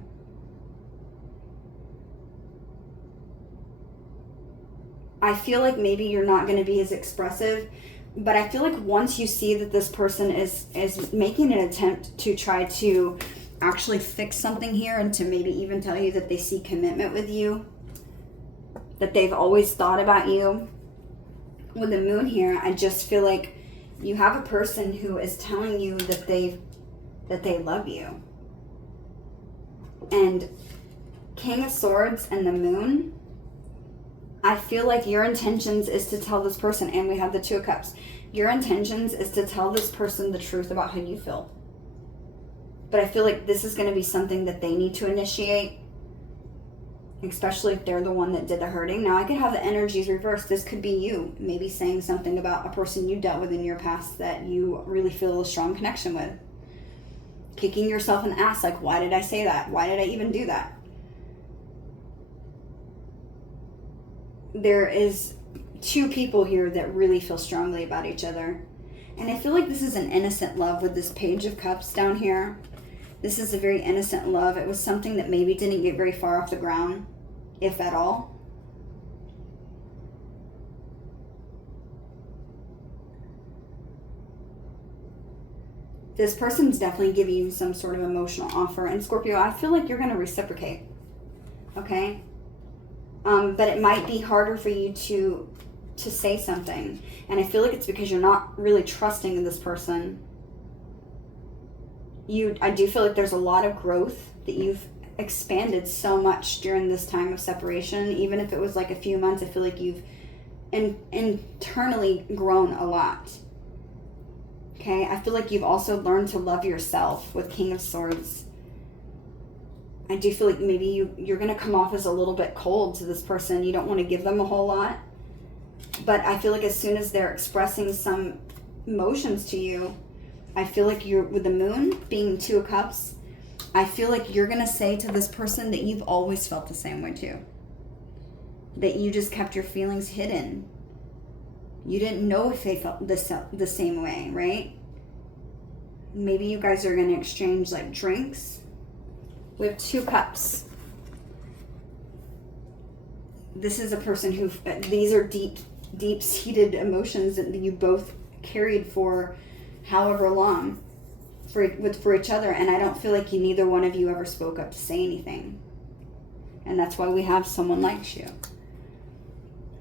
I feel like maybe you're not going to be as expressive, but I feel like once you see that this person is making an attempt to try to actually fix something here, and to maybe even tell you that they see commitment with you, that they've always thought about you. With the moon here, I just feel like you have a person who is telling you that they love you. And King of Swords and the moon, I feel like your intentions is to tell this person, and we have the Two of Cups, your intentions is to tell this person the truth about how you feel. But I feel like this is going to be something that they need to initiate, especially if they're the one that did the hurting. Now, I could have the energies reversed. This could be you maybe saying something about a person you dealt with in your past that you really feel a strong connection with. Kicking yourself in the ass, like, why did I say that? Why did I even do that? There is two people here that really feel strongly about each other. And I feel like this is an innocent love with this Page of Cups down here. This is a very innocent love. It was something that maybe didn't get very far off the ground, if at all. This person's definitely giving you some sort of emotional offer. And Scorpio, I feel like you're going to reciprocate. Okay? But it might be harder for you to say something. And I feel like it's because you're not really trusting in this person. I do feel like there's a lot of growth that you've expanded so much during this time of separation. Even if it was like a few months, I feel like you've internally grown a lot. Okay, I feel like you've also learned to love yourself with King of Swords. I do feel like maybe you're going to come off as a little bit cold to this person. You don't want to give them a whole lot. But I feel like as soon as they're expressing some emotions to you, I feel like you're, with the moon being Two of Cups, I feel like you're going to say to this person that you've always felt the same way too. That you just kept your feelings hidden. You didn't know if they felt the same way, right? Maybe you guys are going to exchange like drinks. We have Two Cups. This is a person who, these are deep-seated emotions that you both carried for however long for each other, and I don't feel like neither one of you ever spoke up to say anything. And that's why we have someone likes you.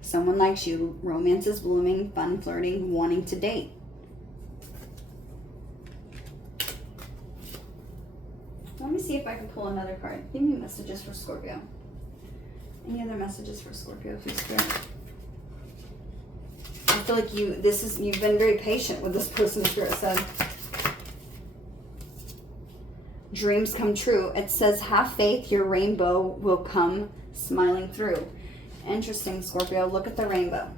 Someone likes you. Romance is blooming, fun, flirting, wanting to date. Let me see if I can pull another card. Give me messages for Scorpio. Any other messages for Scorpio, please, Spirit? I feel like you've been very patient with this person, Spirit said. Dreams come true. It says, have faith, your rainbow will come smiling through. Interesting, Scorpio. Look at the rainbow.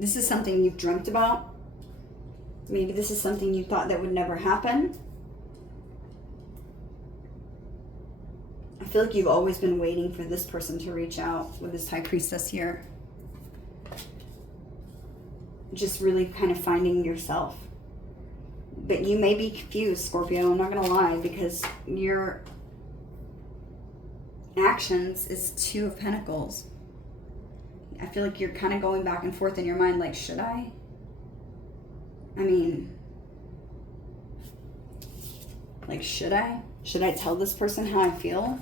This is something you've dreamt about. Maybe this is something you thought that would never happen. I feel like you've always been waiting for this person to reach out with this High Priestess here. Just really kind of finding yourself. But you may be confused, Scorpio. I'm not going to lie, because your actions is Two of Pentacles. I feel like you're kind of going back and forth in your mind, like, should I? I mean, like, should I? Should I tell this person how I feel?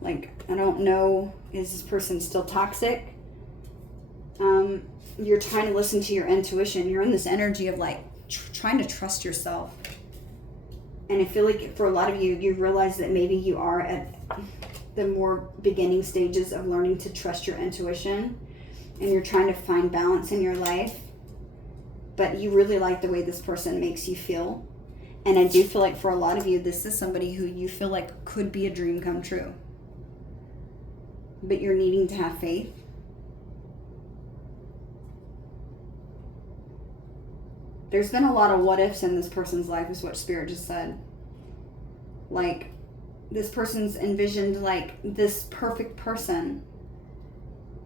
Like, I don't know, is this person still toxic? You're trying to listen to your intuition. You're in this energy of like trying to trust yourself. And I feel like for a lot of you, you realize that maybe you are at the more beginning stages of learning to trust your intuition, and you're trying to find balance in your life. But you really like the way this person makes you feel. And I do feel like for a lot of you, this is somebody who you feel like could be a dream come true. But you're needing to have faith. There's been a lot of what ifs in this person's life, is what Spirit just said. Like, this person's envisioned like this perfect person.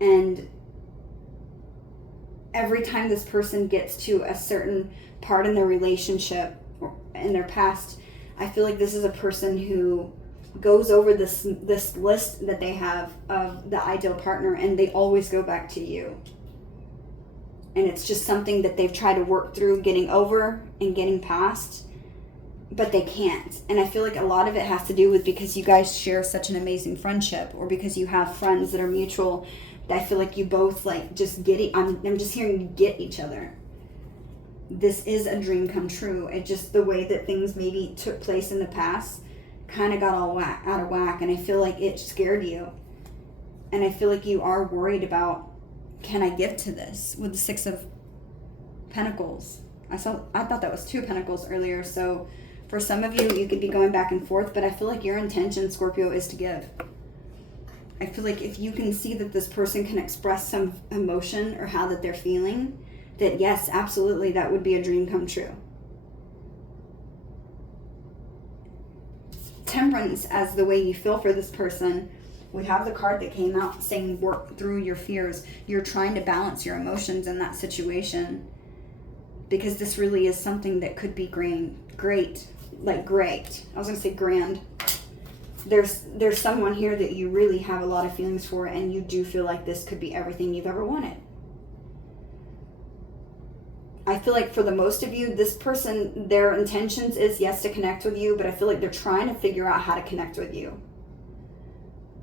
And every time this person gets to a certain part in their relationship or in their past, I feel like this is a person who goes over this list that they have of the ideal partner, and they always go back to you. And it's just something that they've tried to work through getting over and getting past, but they can't. And I feel like a lot of it has to do with because you guys share such an amazing friendship, or because you have friends that are mutual. I feel like you both like just get it. I'm just hearing you get each other. This is a dream come true. It just, the way that things maybe took place in the past kind of got all out of whack, and I feel like it scared you. And I feel like you are worried about, can I give to this? With the Six of Pentacles. I thought that was Two of Pentacles earlier, so for some of you, you could be going back and forth, but I feel like your intention, Scorpio, is to give. I feel like if you can see that this person can express some emotion or how that they're feeling, that yes, absolutely, that would be a dream come true. Temperance as the way you feel for this person. We have the card that came out saying work through your fears. You're trying to balance your emotions in that situation, because this really is something that could be great. I was going to say grand. There's someone here that you really have a lot of feelings for, and you do feel like this could be everything you've ever wanted. I feel like for the most of you, this person, their intentions is yes to connect with you, but I feel like they're trying to figure out how to connect with you.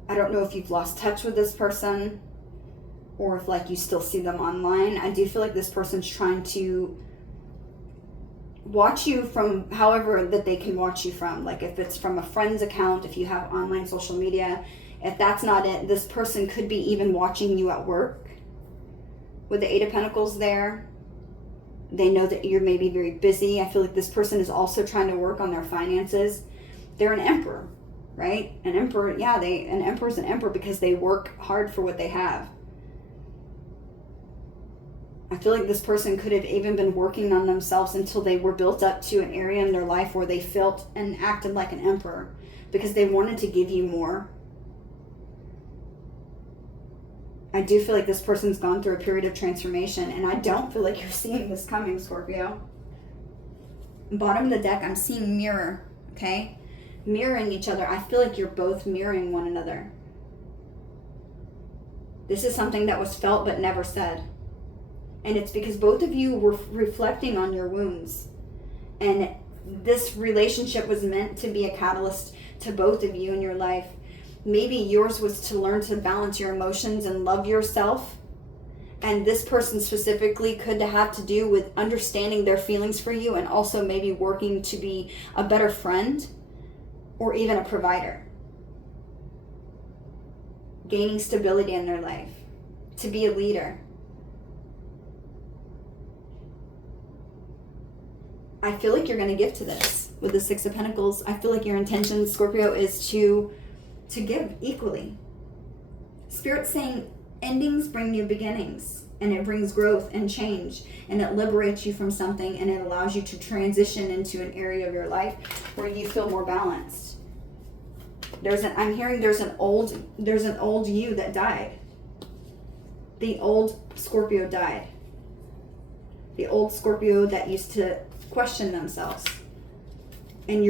I don't know if you've lost touch with this person, or if like you still see them online. I do feel like this person's trying to watch you from however that they can watch you from. Like if it's from a friend's account, if you have online social media, if that's not it, this person could be even watching you at work. With the Eight of Pentacles there, they know that you're maybe very busy. I feel like this person is also trying to work on their finances. They're an emperor, right? An emperor, yeah, an emperor's an emperor because they work hard for what they have. I feel like this person could have even been working on themselves until they were built up to an area in their life where they felt and acted like an emperor, because they wanted to give you more. I do feel like this person's gone through a period of transformation, and I don't feel like you're seeing this coming, Scorpio. Bottom of the deck, I'm seeing mirror, okay? Mirroring each other. I feel like you're both mirroring one another. This is something that was felt but never said. And it's because both of you were reflecting on your wounds. And this relationship was meant to be a catalyst to both of you in your life. Maybe yours was to learn to balance your emotions and love yourself. And this person specifically could have to do with understanding their feelings for you, and also maybe working to be a better friend or even a provider. Gaining stability in their life. To be a leader. I feel like you're going to give to this with the Six of Pentacles. I feel like your intention, Scorpio, is to give equally. Spirit's saying endings bring new beginnings, and it brings growth and change, and it liberates you from something, and it allows you to transition into an area of your life where you feel more balanced. I'm hearing there's an old you that died. The old Scorpio died. The old Scorpio that used to question themselves. And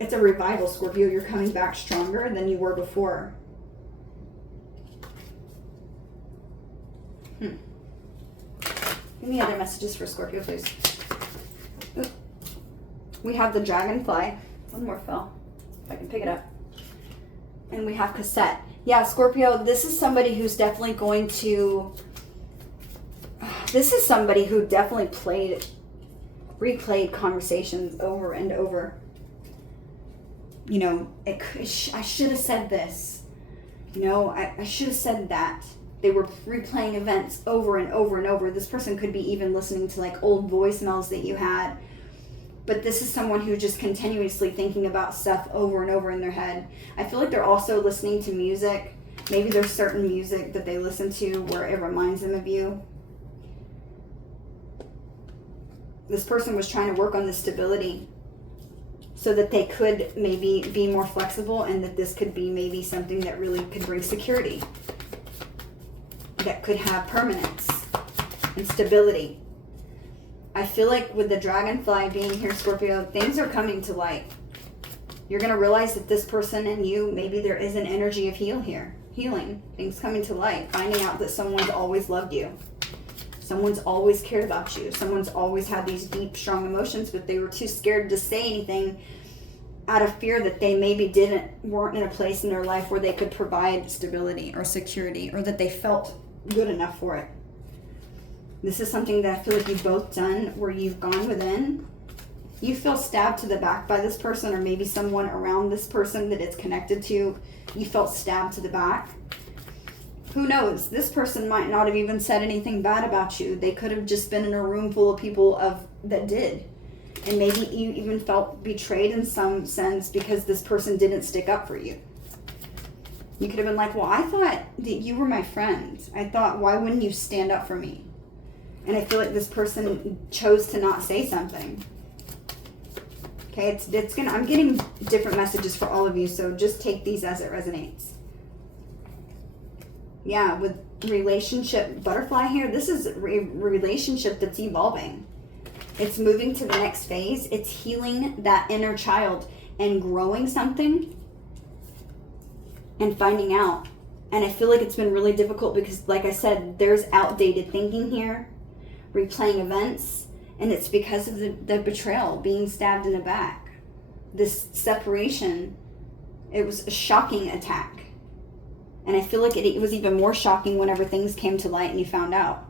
it's a revival, Scorpio. You're coming back stronger than you were before. Give me other messages for Scorpio, please. Ooh. We have the dragonfly. One more fell. If I can pick it up. And we have cassette. Yeah, Scorpio, this is somebody who's definitely going to... This is somebody who definitely replayed conversations over and over. You know, I should have said this. You know, I should have said that. They were replaying events over and over and over. This person could be even listening to like old voicemails that you had. But this is someone who's just continuously thinking about stuff over and over in their head. I feel like they're also listening to music. Maybe there's certain music that they listen to where it reminds them of you. This person was trying to work on the stability so that they could maybe be more flexible, and that this could be maybe something that really could bring security, that could have permanence. and stability. I feel like with the dragonfly being here, Scorpio, things are coming to light. You're going to realize that this person and you, maybe there is an energy of healing, things coming to light, finding out that someone's always loved you. Someone's always cared about you. Someone's always had these deep, strong emotions, but they were too scared to say anything out of fear that they maybe weren't in a place in their life where they could provide stability or security, or that they felt good enough for it. This is something that I feel like you've both done, where you've gone within. You feel stabbed to the back by this person, or maybe someone around this person that it's connected to. You felt stabbed to the back. Who knows? This person might not have even said anything bad about you. They could have just been in a room full of people that did. And maybe you even felt betrayed in some sense because this person didn't stick up for you. You could have been like, well, I thought that you were my friend. I thought, why wouldn't you stand up for me? And I feel like this person chose to not say something. Okay, I'm getting different messages for all of you, so just take these as it resonates. Yeah, with relationship butterfly here, this is a relationship that's evolving. It's moving to the next phase. It's healing that inner child and growing something and finding out. And I feel like it's been really difficult because, like I said, there's outdated thinking here, replaying events, and it's because of the betrayal, being stabbed in the back. This separation, it was a shocking attack. And I feel like it was even more shocking whenever things came to light and you found out.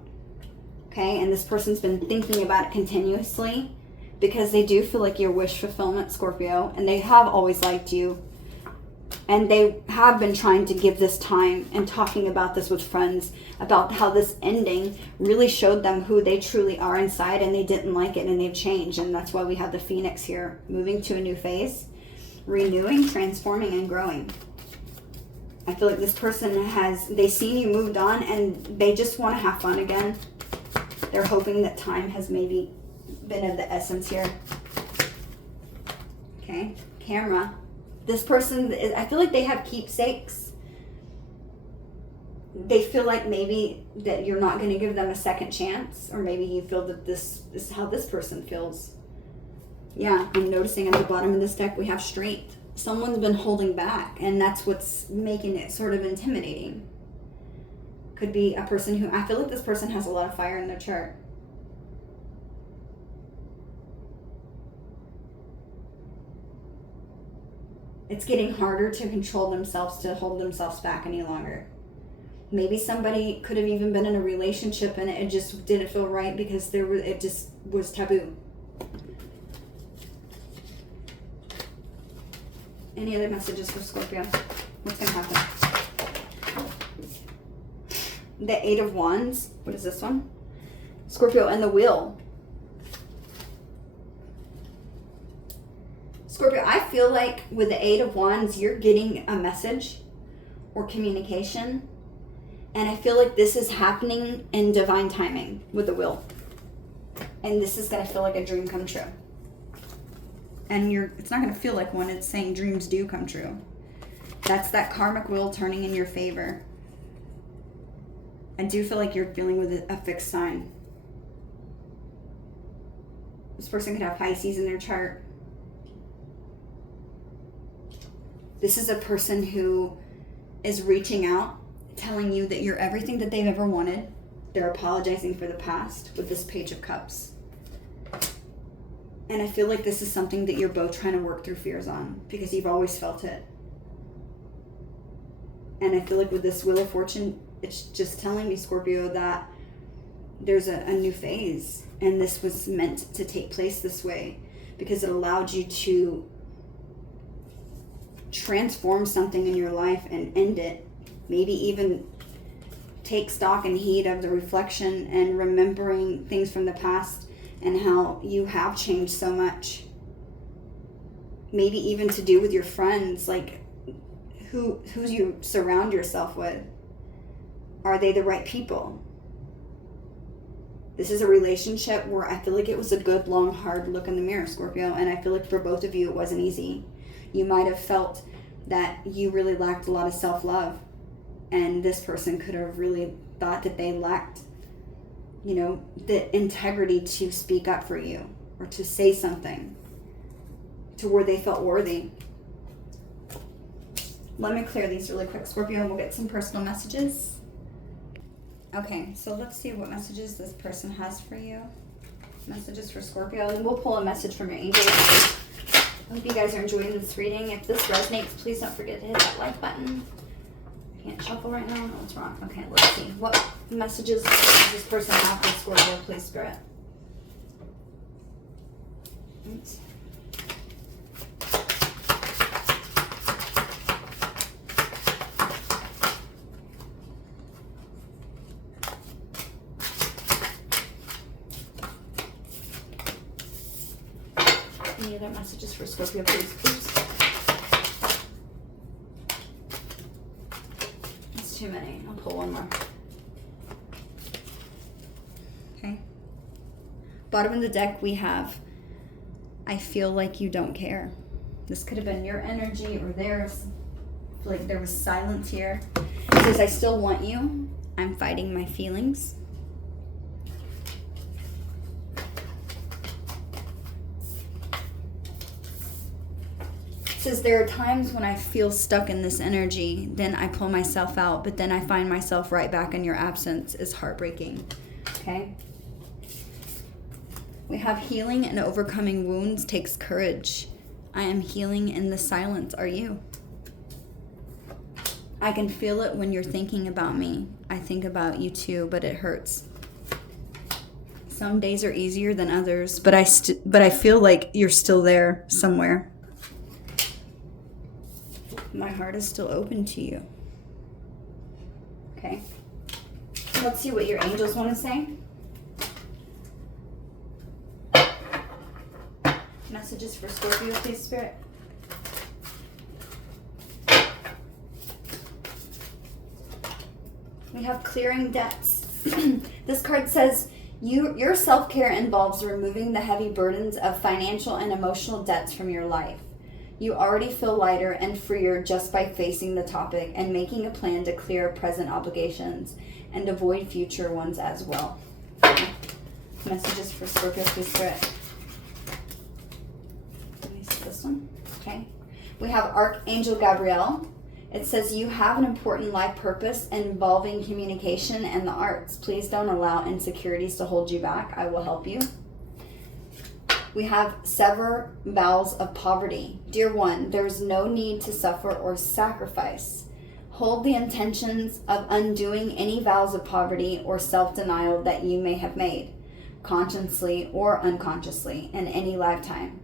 Okay, and this person's been thinking about it continuously because they do feel like your wish fulfillment, Scorpio, and they have always liked you. And they have been trying to give this time and talking about this with friends, about how this ending really showed them who they truly are inside, and they didn't like it and they've changed. And that's why we have the Phoenix here, moving to a new phase, renewing, transforming, and growing. I feel like this person they've seen you moved on and they just want to have fun again. They're hoping that time has maybe been of the essence here. Okay, camera. This person, I feel like they have keepsakes. They feel like maybe that you're not going to give them a second chance, or maybe you feel that this is how this person feels. Yeah, I'm noticing at the bottom of this deck we have strength. Someone's been holding back, and that's what's making it sort of intimidating. Could be a person who, I feel like this person has a lot of fire in their chart. It's getting harder to control themselves, to hold themselves back any longer. Maybe somebody could have even been in a relationship and it just didn't feel right because it just was taboo. Any other messages for Scorpio? What's going to happen? The Eight of Wands. What is this one? Scorpio and the Wheel. Scorpio, I feel like with the Eight of Wands, you're getting a message or communication. And I feel like this is happening in divine timing with the Wheel. And this is going to feel like a dream come true. And it's not going to feel like one. It's saying dreams do come true. That's that karmic wheel turning in your favor. I do feel like you're dealing with a fixed sign. This person could have Pisces in their chart. This is a person who is reaching out, telling you that you're everything that they've ever wanted. They're apologizing for the past with this Page of Cups. And I feel like this is something that you're both trying to work through fears on because you've always felt it. And I feel like with this Wheel of Fortune, it's just telling me, Scorpio, that there's a new phase. And this was meant to take place this way because it allowed you to transform something in your life and end it. Maybe even take stock and heed of the reflection and remembering things from the past and how you have changed so much. Maybe even to do with your friends, like who you surround yourself with. Are they the right people? This is a relationship where I feel like it was a good, long, hard look in the mirror, Scorpio. And I feel like for both of you, it wasn't easy. You might have felt that you really lacked a lot of self-love. And this person could have really thought that they lacked the integrity to speak up for you or to say something to where they felt worthy. Let me clear these really quick, Scorpio, and we'll get some personal messages. Okay, so let's see what messages this person has for you. Messages for Scorpio, and we'll pull a message from your angels. I hope you guys are enjoying this reading. If this resonates, please don't forget to hit that like button. I can't shuffle right now. What's wrong? Okay, let's see. What messages does this person have for Scorpio, please, Spirit? Oops. Any other messages for Scorpio, please? Oops. That's too many. I'll pull one more. Okay. Bottom of the deck, we have, I feel like you don't care. This could have been your energy or theirs. I feel like there was silence here. It says, I still want you. I'm fighting my feelings. It says, there are times when I feel stuck in this energy, then I pull myself out, but then I find myself right back in your absence. Is heartbreaking. Okay? We have healing and overcoming wounds takes courage. I am healing in the silence. Are you? I can feel it when you're thinking about me. I think about you too, but it hurts. Some days are easier than others, but I feel like you're still there somewhere. My heart is still open to you. Okay. Let's see what your angels want to say. Messages for Scorpio, please, Spirit. We have clearing debts. This card says, your self-care involves removing the heavy burdens of financial and emotional debts from your life. You already feel lighter and freer just by facing the topic and making a plan to clear present obligations and avoid future ones as well. Messages for Scorpio, please, Spirit. Let me see this one. Okay. We have Archangel Gabriel. It says, you have an important life purpose involving communication and the arts. Please don't allow insecurities to hold you back. I will help you. We have sever vows of poverty. Dear one, there is no need to suffer or sacrifice. Hold the intentions of undoing any vows of poverty or self-denial that you may have made, consciously or unconsciously, in any lifetime.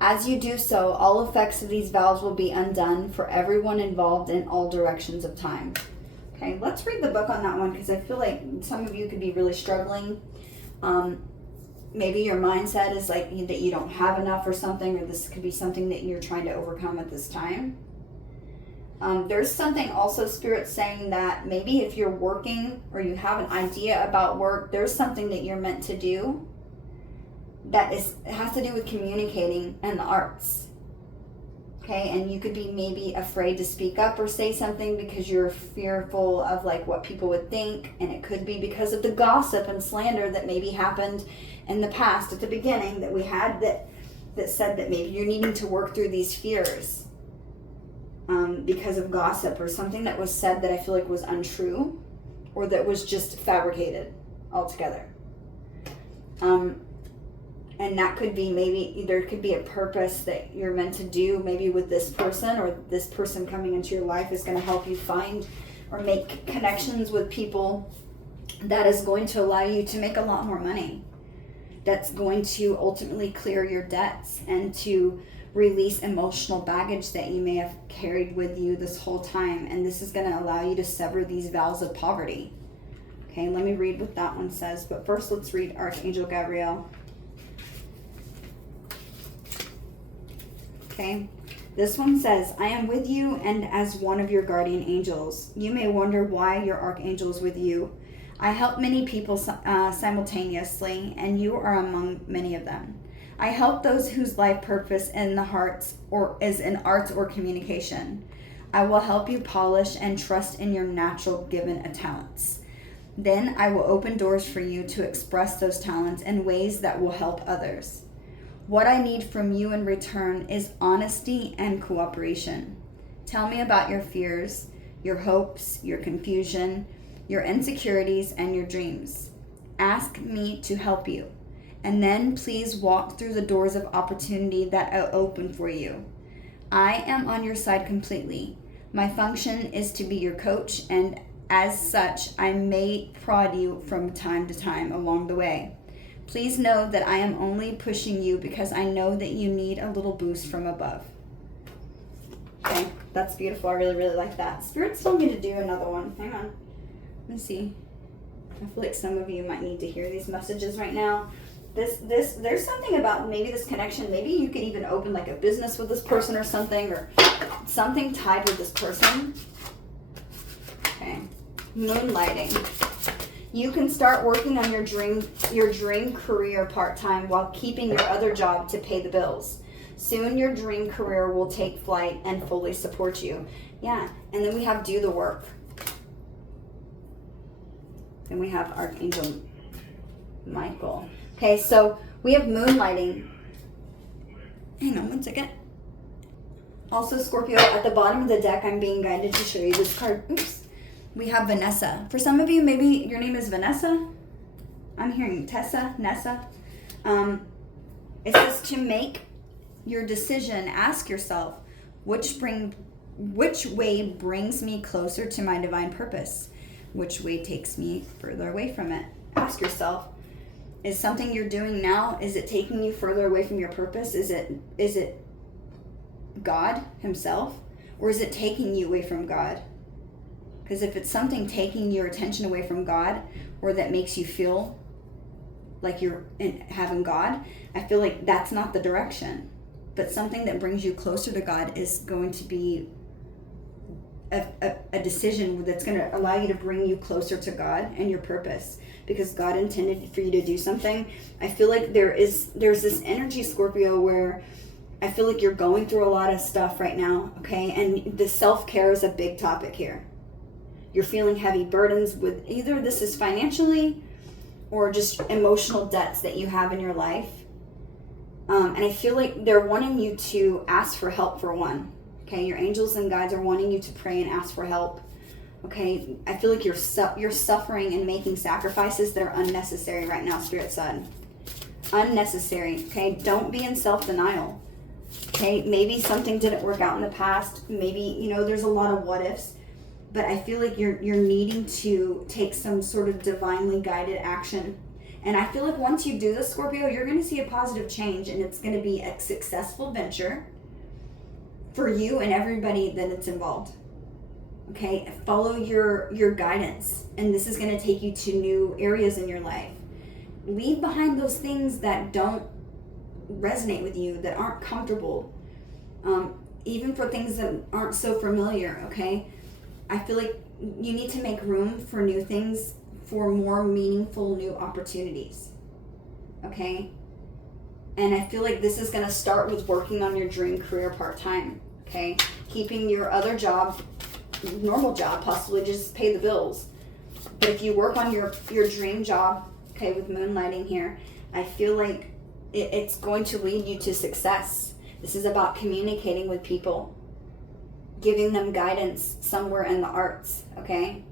As you do so, all effects of these vows will be undone for everyone involved in all directions of time. Okay, let's read the book on that one because I feel like some of you could be really struggling. Maybe your mindset is like that you don't have enough or something, or this could be something that you're trying to overcome at this time. There's something also, Spirit, saying that maybe if you're working or you have an idea about work, there's something that you're meant to do that has to do with communicating and the arts. Okay, and you could be maybe afraid to speak up or say something because you're fearful of like what people would think, and it could be because of the gossip and slander that maybe happened in the past at the beginning that we had that said that maybe you're needing to work through these fears because of gossip or something that was said that I feel like was untrue or that was just fabricated altogether. And that could be maybe there could be a purpose that you're meant to do maybe with this person, or this person coming into your life is going to help you find or make connections with people that is going to allow you to make a lot more money. That's going to ultimately clear your debts and to release emotional baggage that you may have carried with you this whole time. And this is going to allow you to sever these vows of poverty. Okay, let me read what that one says. But first, let's read Archangel Gabriel. Okay, this one says, I am with you and as one of your guardian angels. You may wonder why your archangel is with you. I help many people simultaneously, and you are among many of them. I help those whose life purpose in the hearts or is in arts or communication. I will help you polish and trust in your natural given talents. Then I will open doors for you to express those talents in ways that will help others. What I need from you in return is honesty and cooperation. Tell me about your fears, your hopes, your confusion, your insecurities, and your dreams. Ask me to help you. And then please walk through the doors of opportunity that are open for you. I am on your side completely. My function is to be your coach, and as such, I may prod you from time to time along the way. Please know that I am only pushing you because I know that you need a little boost from above. Okay, that's beautiful. I really, really like that. Spirit's told me to do another one. Hang on. Let me see. I feel like some of you might need to hear these messages right now. There's something about maybe this connection. Maybe you could even open like a business with this person or something tied with this person. Okay. Moonlighting. You can start working on your dream career part-time while keeping your other job to pay the bills. Soon your dream career will take flight and fully support you. Yeah, and then we have do the work. Then we have Archangel Michael. Okay, so we have moonlighting. Hang on one second. Also, Scorpio, at the bottom of the deck, I'm being guided to show you this card. Oops. We have Vanessa. For some of you, maybe your name is Vanessa. I'm hearing Tessa, Nessa. It says to make your decision, ask yourself, which way brings me closer to my divine purpose? Which way takes me further away from it? Ask yourself, is something you're doing now, is it taking you further away from your purpose? Is it God himself? Or is it taking you away from God? Because if it's something taking your attention away from God, or that makes you feel like you're having God, I feel like that's not the direction. But something that brings you closer to God is going to be a decision that's going to allow you to bring you closer to God and your purpose, because God intended for you to do something. I feel like there's this energy, Scorpio, where I feel like you're going through a lot of stuff right now, okay? And the self-care is a big topic here. You're feeling heavy burdens with either this is financially or just emotional debts that you have in your life. And I feel like they're wanting you to ask for help, for one. Okay, your angels and guides are wanting you to pray and ask for help. Okay, I feel like you're suffering and making sacrifices that are unnecessary right now, Spirit Son. Unnecessary, okay? Don't be in self-denial. Okay, maybe something didn't work out in the past. Maybe, there's a lot of what ifs. But I feel like you're needing to take some sort of divinely guided action. And I feel like once you do this, Scorpio, you're going to see a positive change, and it's going to be a successful venture for you and everybody that it's involved. Okay, follow your guidance, and this is going to take you to new areas in your life. Leave behind those things that don't resonate with you, that aren't comfortable, even for things that aren't so familiar. Okay, I feel like you need to make room for new things, for more meaningful new opportunities. Okay, and I feel like this is going to start with working on your dream career part-time. Okay, keeping your other job, normal job, possibly just pay the bills. But if you work on your dream job, okay, with moonlighting here, I feel like it's going to lead you to success. This is about communicating with people, giving them guidance somewhere in the arts. Okay,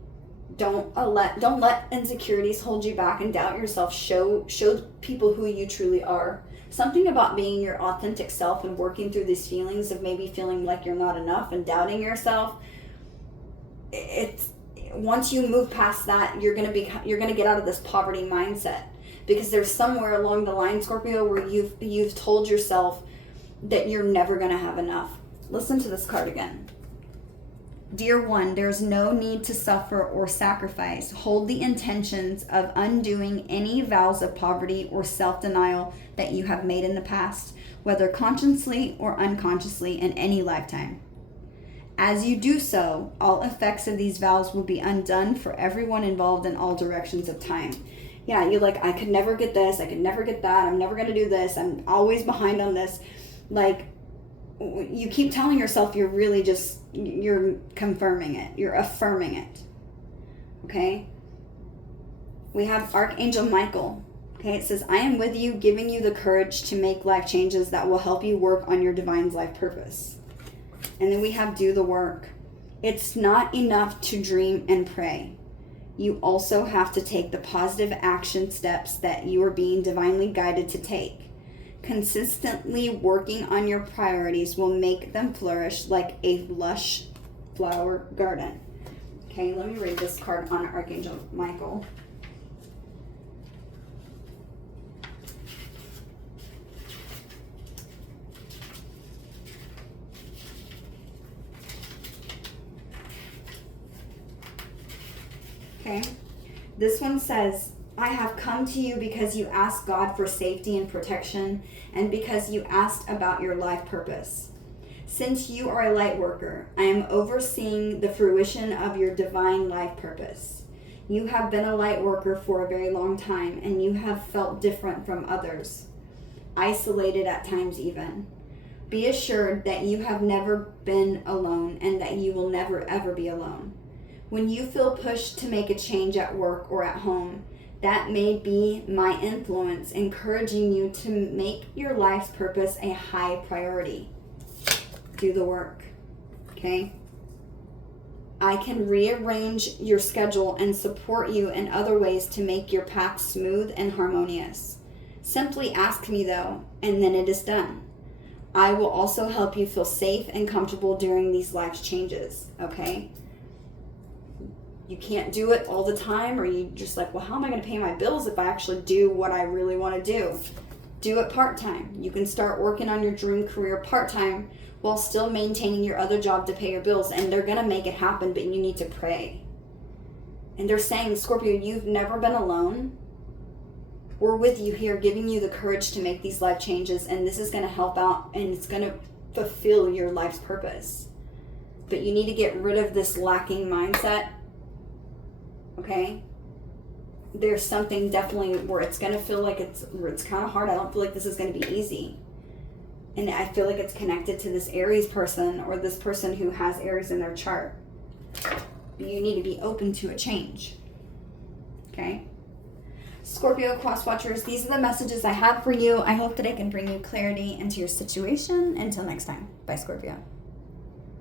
don't let insecurities hold you back and doubt yourself. Show people who you truly are. Something about being your authentic self and working through these feelings of maybe feeling like you're not enough and doubting yourself. It's once you move past that, you're gonna get out of this poverty mindset, because there's somewhere along the line, Scorpio, where you've told yourself that you're never gonna have enough. Listen to this card again. Dear one, there's no need to suffer or sacrifice. Hold the intentions of undoing any vows of poverty or self-denial that you have made in the past, whether consciously or unconsciously in any lifetime. As you do so, all effects of these vows will be undone for everyone involved in all directions of time. Yeah, you're like, I could never get this, I could never get that, I'm never going to do this, I'm always behind on this. Like, you keep telling yourself you're confirming it, you're affirming it. Okay? We have Archangel Michael. Okay, it says, I am with you, giving you the courage to make life changes that will help you work on your divine life purpose. And then we have do the work. It's not enough to dream and pray. You also have to take the positive action steps that you are being divinely guided to take. Consistently working on your priorities will make them flourish like a lush flower garden. Okay, let me read this card on Archangel Michael. Okay, this one says, I have come to you because you asked God for safety and protection, and because you asked about your life purpose. Since you are a light worker, I am overseeing the fruition of your divine life purpose. You have been a light worker for a very long time, and you have felt different from others, isolated at times even. Be assured that you have never been alone, and that you will never ever be alone. When you feel pushed to make a change at work or at home, that may be my influence encouraging you to make your life's purpose a high priority. Do the work, okay? I can rearrange your schedule and support you in other ways to make your path smooth and harmonious. Simply ask me though, and then it is done. I will also help you feel safe and comfortable during these life changes, okay? You can't do it all the time, or you just like, well, how am I going to pay my bills if I actually do what I really want to do? Do it part-time. You can start working on your dream career part-time while still maintaining your other job to pay your bills, and they're going to make it happen, but you need to pray. And they're saying, Scorpio, you've never been alone. We're with you here, giving you the courage to make these life changes, and this is going to help out, and it's going to fulfill your life's purpose. But you need to get rid of this lacking mindset. Okay, there's something definitely where it's going to feel like it's kind of hard. I don't feel like this is going to be easy. And I feel like it's connected to this Aries person, or this person who has Aries in their chart. You need to be open to a change. Okay? Scorpio Cross Watchers, these are the messages I have for you. I hope that I can bring you clarity into your situation. Until next time. Bye, Scorpio.